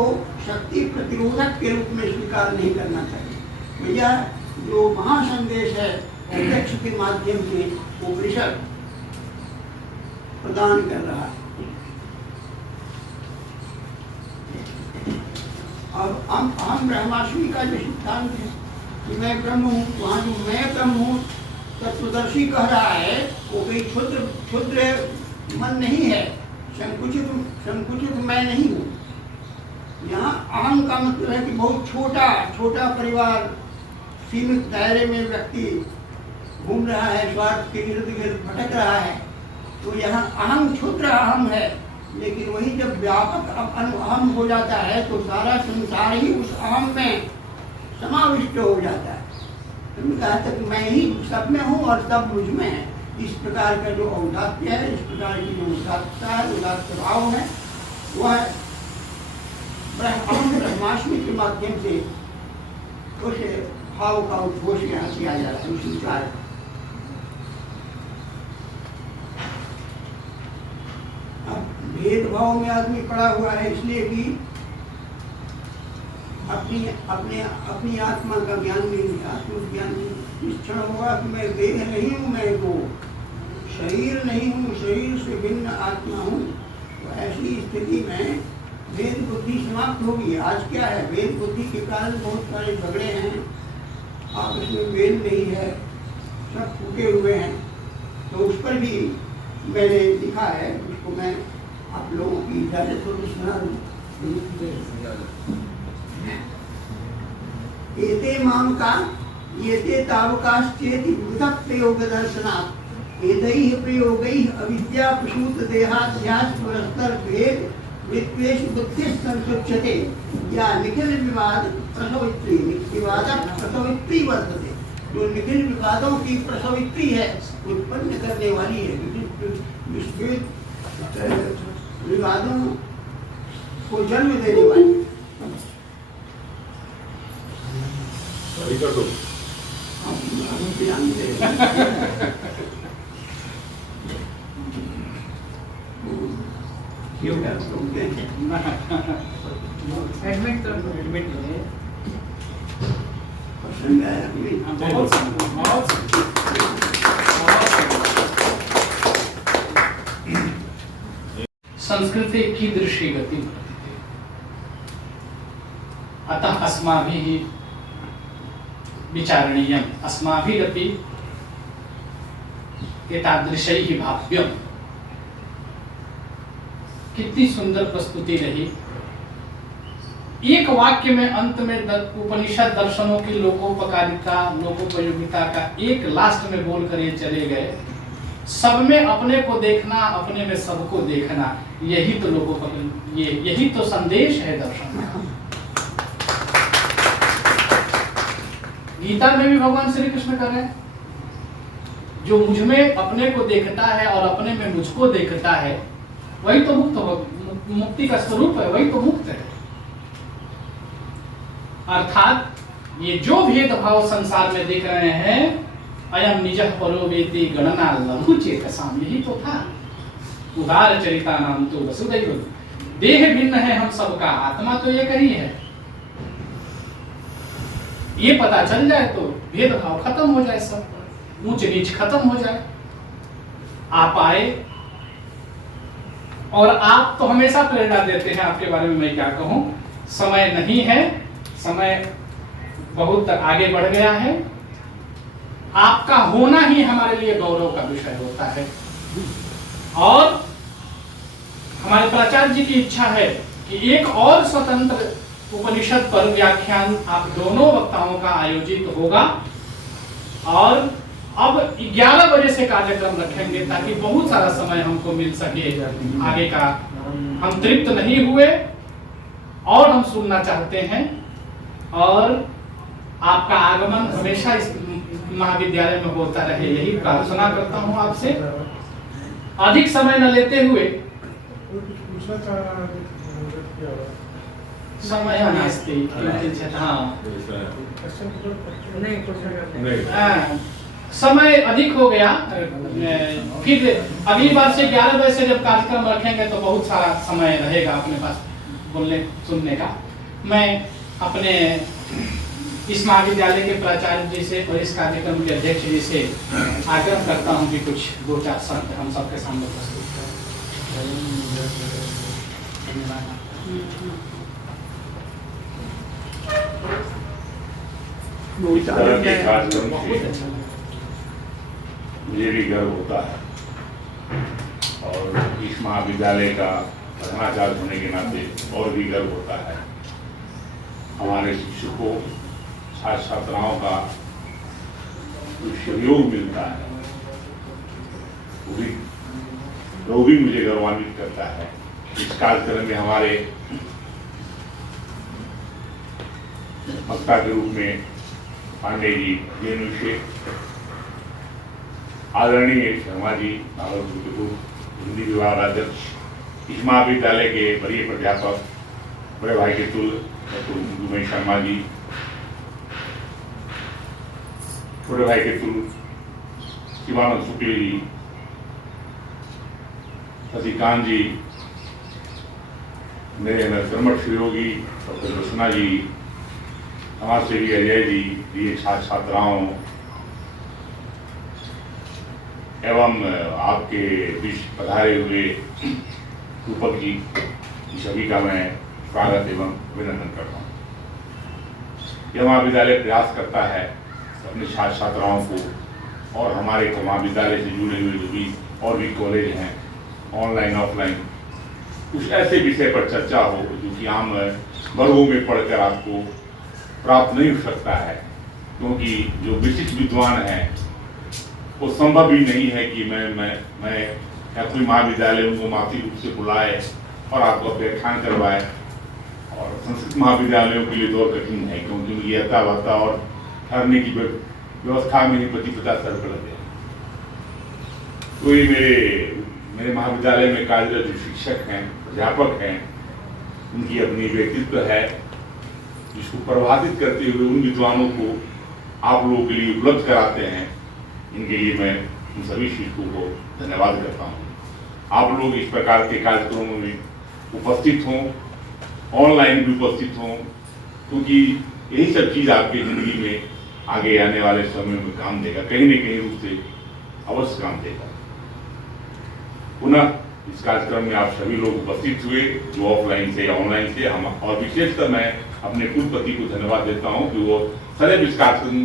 शक्ति प्रतिरोधक के रूप में स्वीकार नहीं करना चाहिए। यह जो महासंदेश है वृक्ष के माध्यम से उपनिषद प्रदान कर रहा है। अब हम ब्रह्मास्मि का जो सिद्धांत है कि मैं ब्रह्म हूँ, वहाँ जो मैं ब्रह्म हूँ तत्वदर्शी कह रहा है वो कोई क्षुद्र मन नहीं है, संकुचित मैं नहीं हूँ। यहाँ अहम का मतलब है कि बहुत छोटा परिवार, सीमित दायरे में व्यक्ति घूम रहा है, स्वार्थ के इर्द गिर्द भटक रहा है। तो यहाँ अहम क्षुद्र अहम है, लेकिन वही जब व्यापक अहम हो जाता है तो सारा संसार ही उस अहम में समाविष्ट हो जाता है। तो कहा तक मैं ही सब में हूँ और सब मुझ में है। इस प्रकार का जो औदात्य है, इस प्रकार की जो उदात्तता है, उदात्त भाव है, वह ब्रह्मास्मि के माध्यम से उस भाव का उद्घोष यहाँ किया जा रहा है, उस विचार का। अब भेदभाव में आदमी पड़ा हुआ है, इसलिए भी अपनी आत्मा का ज्ञान नहीं, आत्मज्ञान नहीं। इस क्षण होगा कि मैं देह नहीं हूँ, मैं वो शरीर नहीं हूँ, शरीर से भिन्न आत्मा हूँ। तो ऐसी स्थिति में वेद बुद्धि समाप्त होगी। आज क्या है, वेद बुद्धि के कारण बहुत सारे झगड़े हैं, आपस में मेल नहीं है, सब टूटे हुए हैं। तो उस पर भी मैंने लिखा है, उसको मैं आप लोगों की इजाजत हो तो सुना दूं। एते माम का येते तावकाश्चेति बुध प्रयोग दर्शनात् एतैः प्रयोगैः अविद्या प्रसूत देहाध्यास परस्पर भेद वित्वेश बुद्धि संसुच्यते या निखिल विवाद प्रसवित्री विवाद प्रसवित्री वर्तते। जो निखिल विवादों की प्रसवित्री है, उत्पन्न करने वाली है, विवादों को जन्म देने वाली। सही कर दो। हम जानते हैं। क्यों क्या सुनते हैं? एडमिट तो एडमिट नहीं है। पसंद आया अभी? बहुत बहुत संस्कृते कीदृशी गति वर्तते, अतः अस्माभिः विचारणीयम्, अस्माभिरपि एतादृशैः भाव्यम्। कितनी सुंदर प्रस्तुति रही। एक वाक्य में अंत में उपनिषद दर्शनों की लोकोपकारिता लोकोपयोगिता का एक लास्ट में बोल कर ये चले गए। सब में अपने को देखना, अपने में सबको देखना, यही तो यही तो संदेश है दर्शन का। गीता में भी भगवान श्री कृष्ण कर रहे हैं, जो मुझ में अपने को देखता है और अपने में मुझको देखता है, वही तो मुक्ति का स्वरूप है, वही तो मुक्त है। अर्थात ये जो भेदभाव संसार में दिख रहे हैं, अयम निजः परो वेति गणना लघु चेतसाम, यही तो था। उदार चरिता नाम तो वसुदैव, देह भिन्न है हम सबका, आत्मा तो एक ही है। ये पता चल जाए तो भेदभाव खत्म हो जाए, सब ऊंच नीच खत्म हो जाए। आप आए और आप तो हमेशा प्रेरणा देते हैं, आपके बारे में मैं क्या कहूं। समय नहीं है, समय बहुत तक आगे बढ़ गया है। आपका होना ही हमारे लिए गौरव का विषय होता है। और हमारे प्राचार्य जी की इच्छा है कि एक और स्वतंत्र उपनिषद पर व्याख्यान आप दोनों वक्ताओं का आयोजित होगा। और अब 11 बजे से कार्यक्रम रखेंगे ताकि बहुत सारा समय हमको मिल सके आगे का। हम तृप्त नहीं हुए और हम सुनना चाहते हैं, और आपका आगमन हमेशा इस महाविद्यालय में होता रहे, यही प्रार्थना करता हूं आपसे। अधिक समय न लेते हुए, पूछना चाह रहा है समय नास्ति, हाँ नहीं समय अधिक हो गया। फिर अगली बार से 11 बजे से जब कार्यक्रम रखेंगे तो बहुत सारा समय रहेगा अपने पास बोलने सुनने का। मैं अपने इस महाविद्यालय के प्राचार्य जी से और इस कार्यक्रम के अध्यक्ष जी से आग्रह करता हूं कि कुछ 2-4 शब्द हम सबके सामने प्रस्तुत करें। बहुत अच्छा लगा। मुझे भी गर्व होता है और इस महाविद्यालय का प्रधानाचार्य होने के नाते और भी गर्व होता है। हमारे शिक्षकों छात्र छात्राओं का जो सहयोग मिलता है वो भी मुझे गौरवान्वित करता है। इस कार्यक्रम में हमारे वक्ता के रूप में पांडे जी, जेएनयू शेख, आदरणीय शर्मा जी, भागलपुर हिंदी विभाग अध्यक्ष, इस महाविद्यालय के वरीय प्राध्यापक बड़े भाई के तुल डॉक्टर शर्मा जी, छोटे भाई के तुल शिवानंद शुक्ल जी, शशिकांत जी, मेरे कर्मठ सहयोगी डॉक्टर रचना जी, समाज सेवी अजय जी, ये छात्र छात्राओं एवं आपके बीच पधारे हुए रूपक जी, सभी का मैं स्वागत एवं अभिनंदन करता हूँ। यह महाविद्यालय प्रयास करता है अपने छात्र छात्राओं को और हमारे महाविद्यालय से जुड़े हुए जो भी और भी कॉलेज हैं, ऑनलाइन ऑफलाइन कुछ ऐसे विषय पर चर्चा हो जो कि आम वर्गों में पढ़कर आपको प्राप्त नहीं हो सकता है, क्योंकि जो विशिष्ट विद्वान हैं वो संभव ही नहीं है कि मैं या कोई महाविद्यालय उनको मासिक रूप से बुलाए और आपको व्याख्यान करवाए। और संस्कृत महाविद्यालयों के लिए तो और कठिन है, क्योंकि उनकी अता और ठहरने की व्यवस्था में ही 25-50 रुपये लग गए। तो ये मेरे महाविद्यालय में कार्यरत जो शिक्षक हैं, अध्यापक हैं, उनकी अपनी व्यक्तित्व है जिसको प्रभावित करते हुए उन विद्वानों को आप लोगों के लिए उपलब्ध कराते हैं। इनके लिए मैं उन सभी शिक्षकों को धन्यवाद करता हूँ। आप लोग इस प्रकार के कार्यक्रमों में उपस्थित हों, ऑनलाइन भी उपस्थित हों, क्योंकि यही सब चीज़ आपकी ज़िंदगी में आगे आने वाले समय में काम देगा, कहीं न कहीं रूप से अवश्य काम देगा। पुनः इस कार्यक्रम में आप सभी लोग उपस्थित हुए, जो ऑफलाइन से या ऑनलाइन से। हम और विशेषकर मैं अपने कुलपति को धन्यवाद देता हूं कि वो सदैव इस कार्यक्रम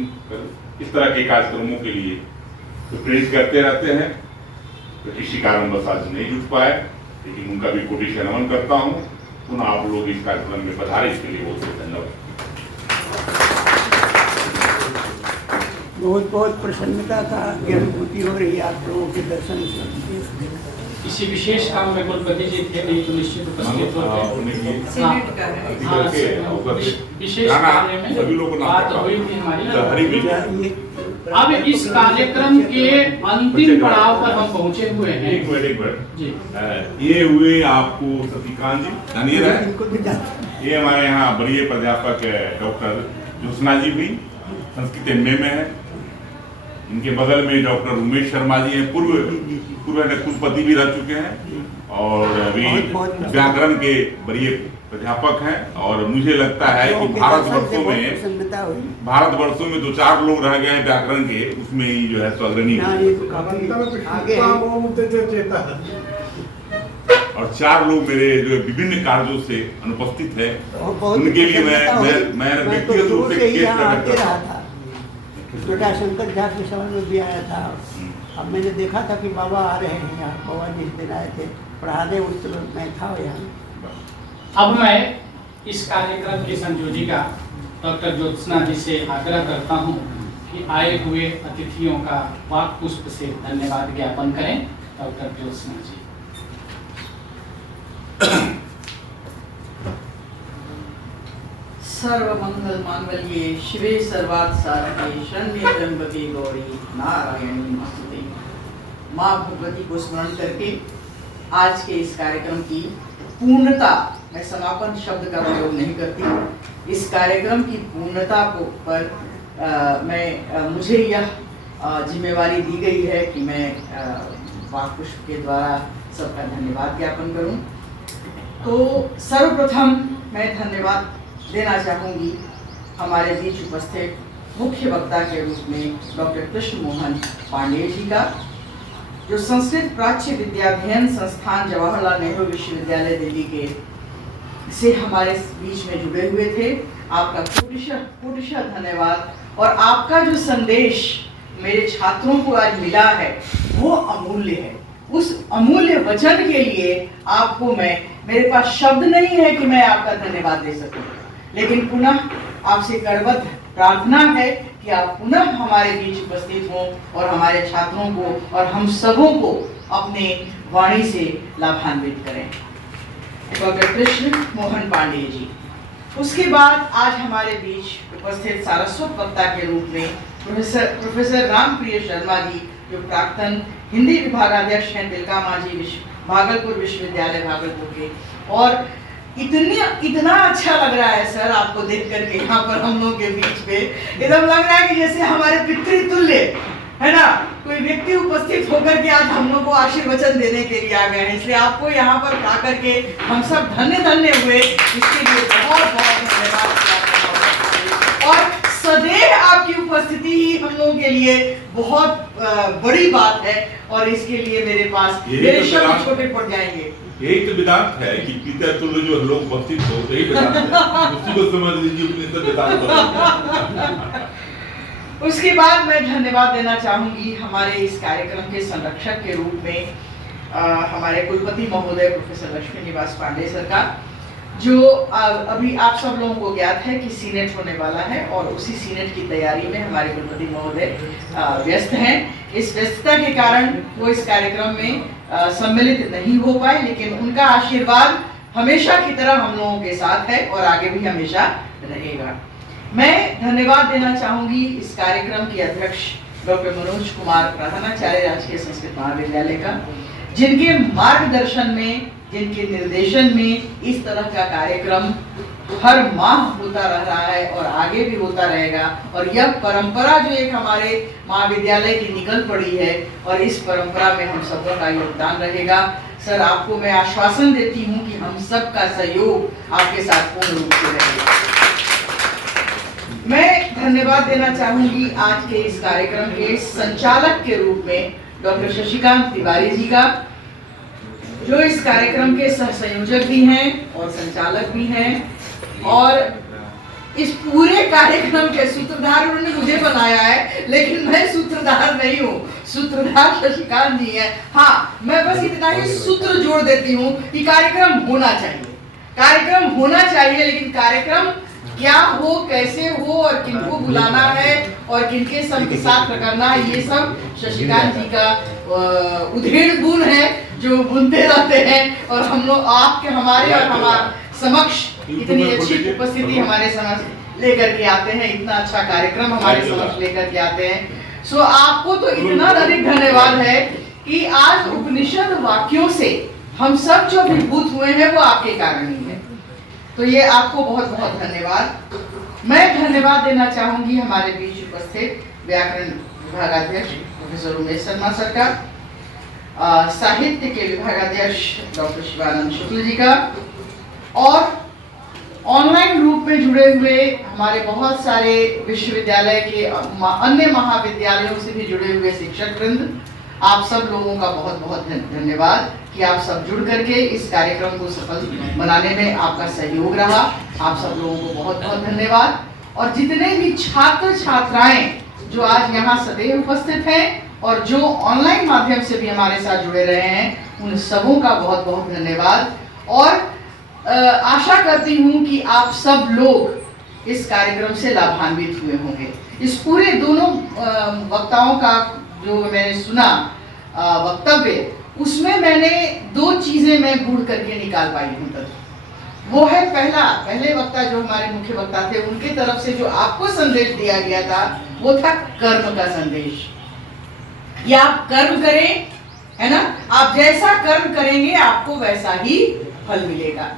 इस तरह के कार्यक्रमों के लिए तो प्रेरित करते रहते हैं। तो किसी कारणवश आज नहीं जुट पाए, लेकिन उनका भी कोटि से नमन करता हूँ। पुनः आप लोग इस कार्यक्रम में पधारे, इसके लिए बहुत बहुत धन्यवाद। बहुत बहुत प्रसन्नता का अनुभूति हो रही है आप लोगों के दर्शन से। किसी विशेष काम में कुलपति जी थे, नहीं तो निश्चित उपस्थित होते। विशेष कार्य में बात हुई थी हमारी। अब इस कार्यक्रम के अंतिम पड़ाव पर हम पहुंचे हुए हैं। एक मिनट जी। ये हुए आपको सतीकांत जी जानिए रहे, ये हमारे यहाँ बड़े प्राध्यापक डॉक्टर ज्योत्सना जी भी संस्कृत एमए में है। इनके बगल में डॉक्टर उमेश शर्मा जी हैं, पूर्व कुलपति भी रह चुके हैं और अभी व्याकरण के बड़े प्राध्यापक हैं। और मुझे लगता है कि भारतवर्षों में 2-4 लोग रह गए हैं व्याकरण के, उसमें ही जो है अग्रणी और 4 लोग मेरे जो विभिन्न कार्यों से अनुपस्थित है, उनके लिए मैं व्यक्तिगत रूप से केस प्रकट करता हूं। छोटा शंकर झा के समय में भी आया था। अब मैंने देखा था कि बाबा आ रहे हैं यहाँ, बाबा जिस दिन आए थे पढ़ाने, उस समय मैं था यहाँ। अब मैं इस कार्यक्रम की संयोजिका डॉक्टर ज्योत्सना जी से आग्रह करता हूँ कि आए हुए अतिथियों का वाक पुष्प से धन्यवाद ज्ञापन करें। डॉक्टर ज्योत्सना जी। सर्वमंगल मांगल्ये शिवे सर्वार्थ साधके शरण्ये त्र्यंबके गौरी नारायणी नमोस्तुते। माँ भगवती को स्मरण करके आज के इस कार्यक्रम की पूर्णता, मैं समापन शब्द का प्रयोग नहीं करती, इस कार्यक्रम की पूर्णता को पर मुझे यह जिम्मेवारी दी गई है कि मैं वाक्पुष्प के द्वारा सबका धन्यवाद ज्ञापन करूं। तो सर्वप्रथम मैं धन्यवाद देना चाहूँगी हमारे बीच उपस्थित मुख्य वक्ता के रूप में डॉक्टर कृष्ण मोहन पांडेय जी का, जो संस्कृत प्राच्य विद्याध्ययन संस्थान जवाहरलाल नेहरू विश्वविद्यालय दिल्ली के से हमारे बीच में जुड़े हुए थे। आपका कोटिशः धन्यवाद। और आपका जो संदेश मेरे छात्रों को आज मिला है वो अमूल्य है। उस अमूल्य वचन के लिए आपको मेरे पास शब्द नहीं है कि मैं आपका धन्यवाद दे सकूं, लेकिन पुनः आपसे करबद्ध प्रार्थना है कि आप पुनः हमारे बीच उपस्थित हों और हमारे छात्रों को और हम सबों को अपने वाणी से लाभान्वित करें। डॉक्टर कृष्ण मोहन पांडेय जी। उसके बाद आज हमारे बीच उपस्थित सारस्वत वक्ता के रूप में प्रोफेसर रामप्रिय शर्मा जी, जो प्राक्तन हिंदी विभागाध्यक्ष हैं तिलकामांझी भागलपुर विश्वविद्यालय भागलपुर के। और इतना अच्छा लग रहा है सर आपको देख करके यहाँ पर हम लोग के बीच में, एकदम लग रहा है कि जैसे हमारे पितृतुल्य है ना, कोई व्यक्ति उपस्थित होकर के आज हम लोग को आशीर्वचन देने के लिए आ गए हैं। इसलिए आपको यहाँ पर आकर के हम सब धन्य धन्य हुए, इसके लिए बहुत बहुत धन्यवाद। और सदैव आपकी उपस्थिति ही हम लोगों के लिए बहुत बड़ी बात है, और इसके लिए मेरे पास मेरे शब्द छोटे पड़ जाएंगे। यही तो वेदांत है कि पिता तुल्य जो लोग उपस्थित हो, यही वेदांत है। उसी को समझ लीजिए, उपनिषद वेदांत है। उसके बाद मैं धन्यवाद देना चाहूंगी हमारे इस कार्यक्रम के संरक्षक के रूप में हमारे कुलपति महोदय प्रोफेसर लक्ष्मी निवास पांडे सर का, जो अभी आप सब लोगों को ज्ञात है कि सीनेट होने वाला है और उसी सीनेट की तैयारी में हमारे कुलपति महोदय व्यस्त हैं। इस व्यस्तता के कारण वो इस कार्यक्रम में सम्मिलित नहीं हो पाए, लेकिन उनका आशीर्वाद हमेशा की तरह हम लोगों के साथ है और आगे भी हमेशा रहेगा। मैं धन्यवाद देना चाहूंगी इस कार्यक्रम के अध्यक्ष डॉक्टर मनोज कुमार प्रधानाचार्य राजकीय संस्कृत महाविद्यालय का, जिनके मार्गदर्शन में, जिनके निर्देशन में इस तरह का कार्यक्रम हर माह होता रह रहा है और आगे भी होता रहेगा। और यह परंपरा जो एक हमारे महाविद्यालय की निकल पड़ी है और इस परंपरा में हम सबों का योगदान रहेगा। सर, आपको मैं आश्वासन देती हूँ कि हम सबका सहयोग आपके साथ पूर्ण रूप से रहेगा। मैं धन्यवाद देना चाहूंगी आज के इस कार्यक्रम के संचालक के रूप में डॉक्टर शशिकांत तिवारी जी का, जो इस कार्यक्रम के सह संयोजक भी हैं और संचालक भी हैं, और इस पूरे कार्यक्रम के सूत्रधार उन्होंने मुझे बनाया है, लेकिन मैं सूत्रधार नहीं हूँ, सूत्रधार शशिकांत जी हैं। हाँ, मैं बस इतना ही सूत्र जोड़ देती हूँ कि कार्यक्रम होना चाहिए, कार्यक्रम होना चाहिए, लेकिन कार्यक्रम क्या हो, कैसे हो और किनको बुलाना है और किनके साथ करना है, ये सब शशिकांत जी का उधेड़ गुण है जो बुनते रहते हैं। और हम लोग आपके हमारे और हमारे समक्ष इतनी अच्छी उपस्थिति हमारे समक्ष लेकर के आते हैं, इतना अच्छा कार्यक्रम हमारे समक्ष लेकर के आते हैं। सो आपको तो इतना अधिक धन्यवाद है कि आज उपनिषद वाक्यों से हम सब जो विभूत हुए हैं वो आपके कारण ही है। तो ये आपको बहुत बहुत धन्यवाद। मैं धन्यवाद देना चाहूंगी हमारे बीच उपस्थित व्याकरण विभागाध्यक्ष प्रोफेसर उमेश शर्मा सर का, साहित्य के विभागाध्यक्ष डॉक्टर शिवानंद शुक्ल जी का, और ऑनलाइन रूप में जुड़े हुए हमारे बहुत सारे विश्वविद्यालय के अन्य महाविद्यालयों से भी जुड़े हुए शिक्षक वृंद, आप सब लोगों का बहुत बहुत धन्यवाद कि आप सब जुड़ करके इस कार्यक्रम को सफल बनाने में आपका सहयोग रहा। आप सब लोगों को बहुत बहुत धन्यवाद। और जितने भी छात्र छात्राएं जो आज यहाँ सदैव उपस्थित हैं और जो ऑनलाइन माध्यम से भी हमारे साथ जुड़े रहे हैं, उन सबों का बहुत बहुत धन्यवाद। और आशा करती हूँ कि आप सब लोग इस कार्यक्रम से लाभान्वित हुए होंगे। इस पूरे दोनों वक्ताओं का जो मैंने सुना वक्तव्य, उसमें मैंने दो चीजें मैं गूढ़ करके निकाल पाई हूँ तक। वो है पहले वक्ता जो हमारे मुख्य वक्ता थे, उनके तरफ से जो आपको संदेश दिया गया था वो था कर्म का संदेश, कि आप कर्म करें, है ना, आप जैसा कर्म करेंगे आपको वैसा ही फल मिलेगा।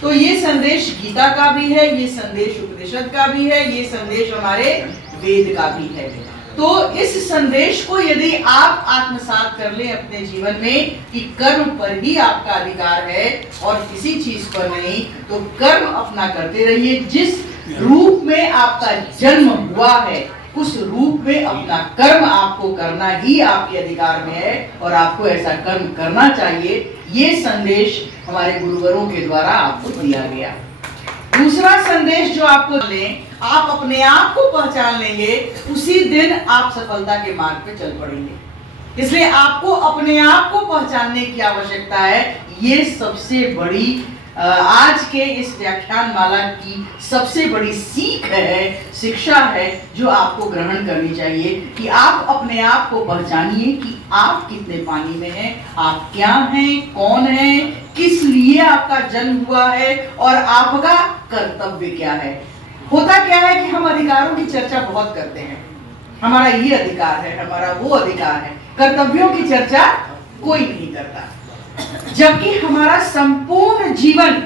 तो ये संदेश गीता का भी है, ये संदेश उपनिषद का भी है, ये संदेश हमारे वेद का भी है। तो इस संदेश को यदि आप आत्मसात कर लें अपने जीवन में कि कर्म पर ही आपका अधिकार है और किसी चीज पर नहीं, तो कर्म अपना करते रहिए। जिस रूप में आपका जन्म हुआ है उस रूप में अपना कर्म आपको करना ही आपके अधिकार में है और आपको ऐसा कर्म करना चाहिए। ये संदेश हमारे गुरुवरों के द्वारा आपको दिया गया। दूसरा संदेश जो आपको लें, आप अपने आप को पहचान लेंगे, उसी दिन आप सफलता के मार्ग पे चल पड़ेंगे। इसलिए आपको अपने आप को पहचानने की आवश्यकता है। ये सबसे बड़ी आज के इस व्याख्यान माला की सबसे बड़ी सीख है, शिक्षा है, जो आपको ग्रहण करनी चाहिए कि आप अपने आप को पहचानिए कि आप कितने पानी में हैं, आप क्या हैं, कौन हैं, किस लिए आपका जन्म हुआ है और आपका कर्तव्य क्या है। होता क्या है कि हम अधिकारों की चर्चा बहुत करते हैं, हमारा ये अधिकार है, हमारा वो अधिकार है, कर्तव्यों की चर्चा कोई नहीं करता, जबकि हमारा संपूर्ण जीवन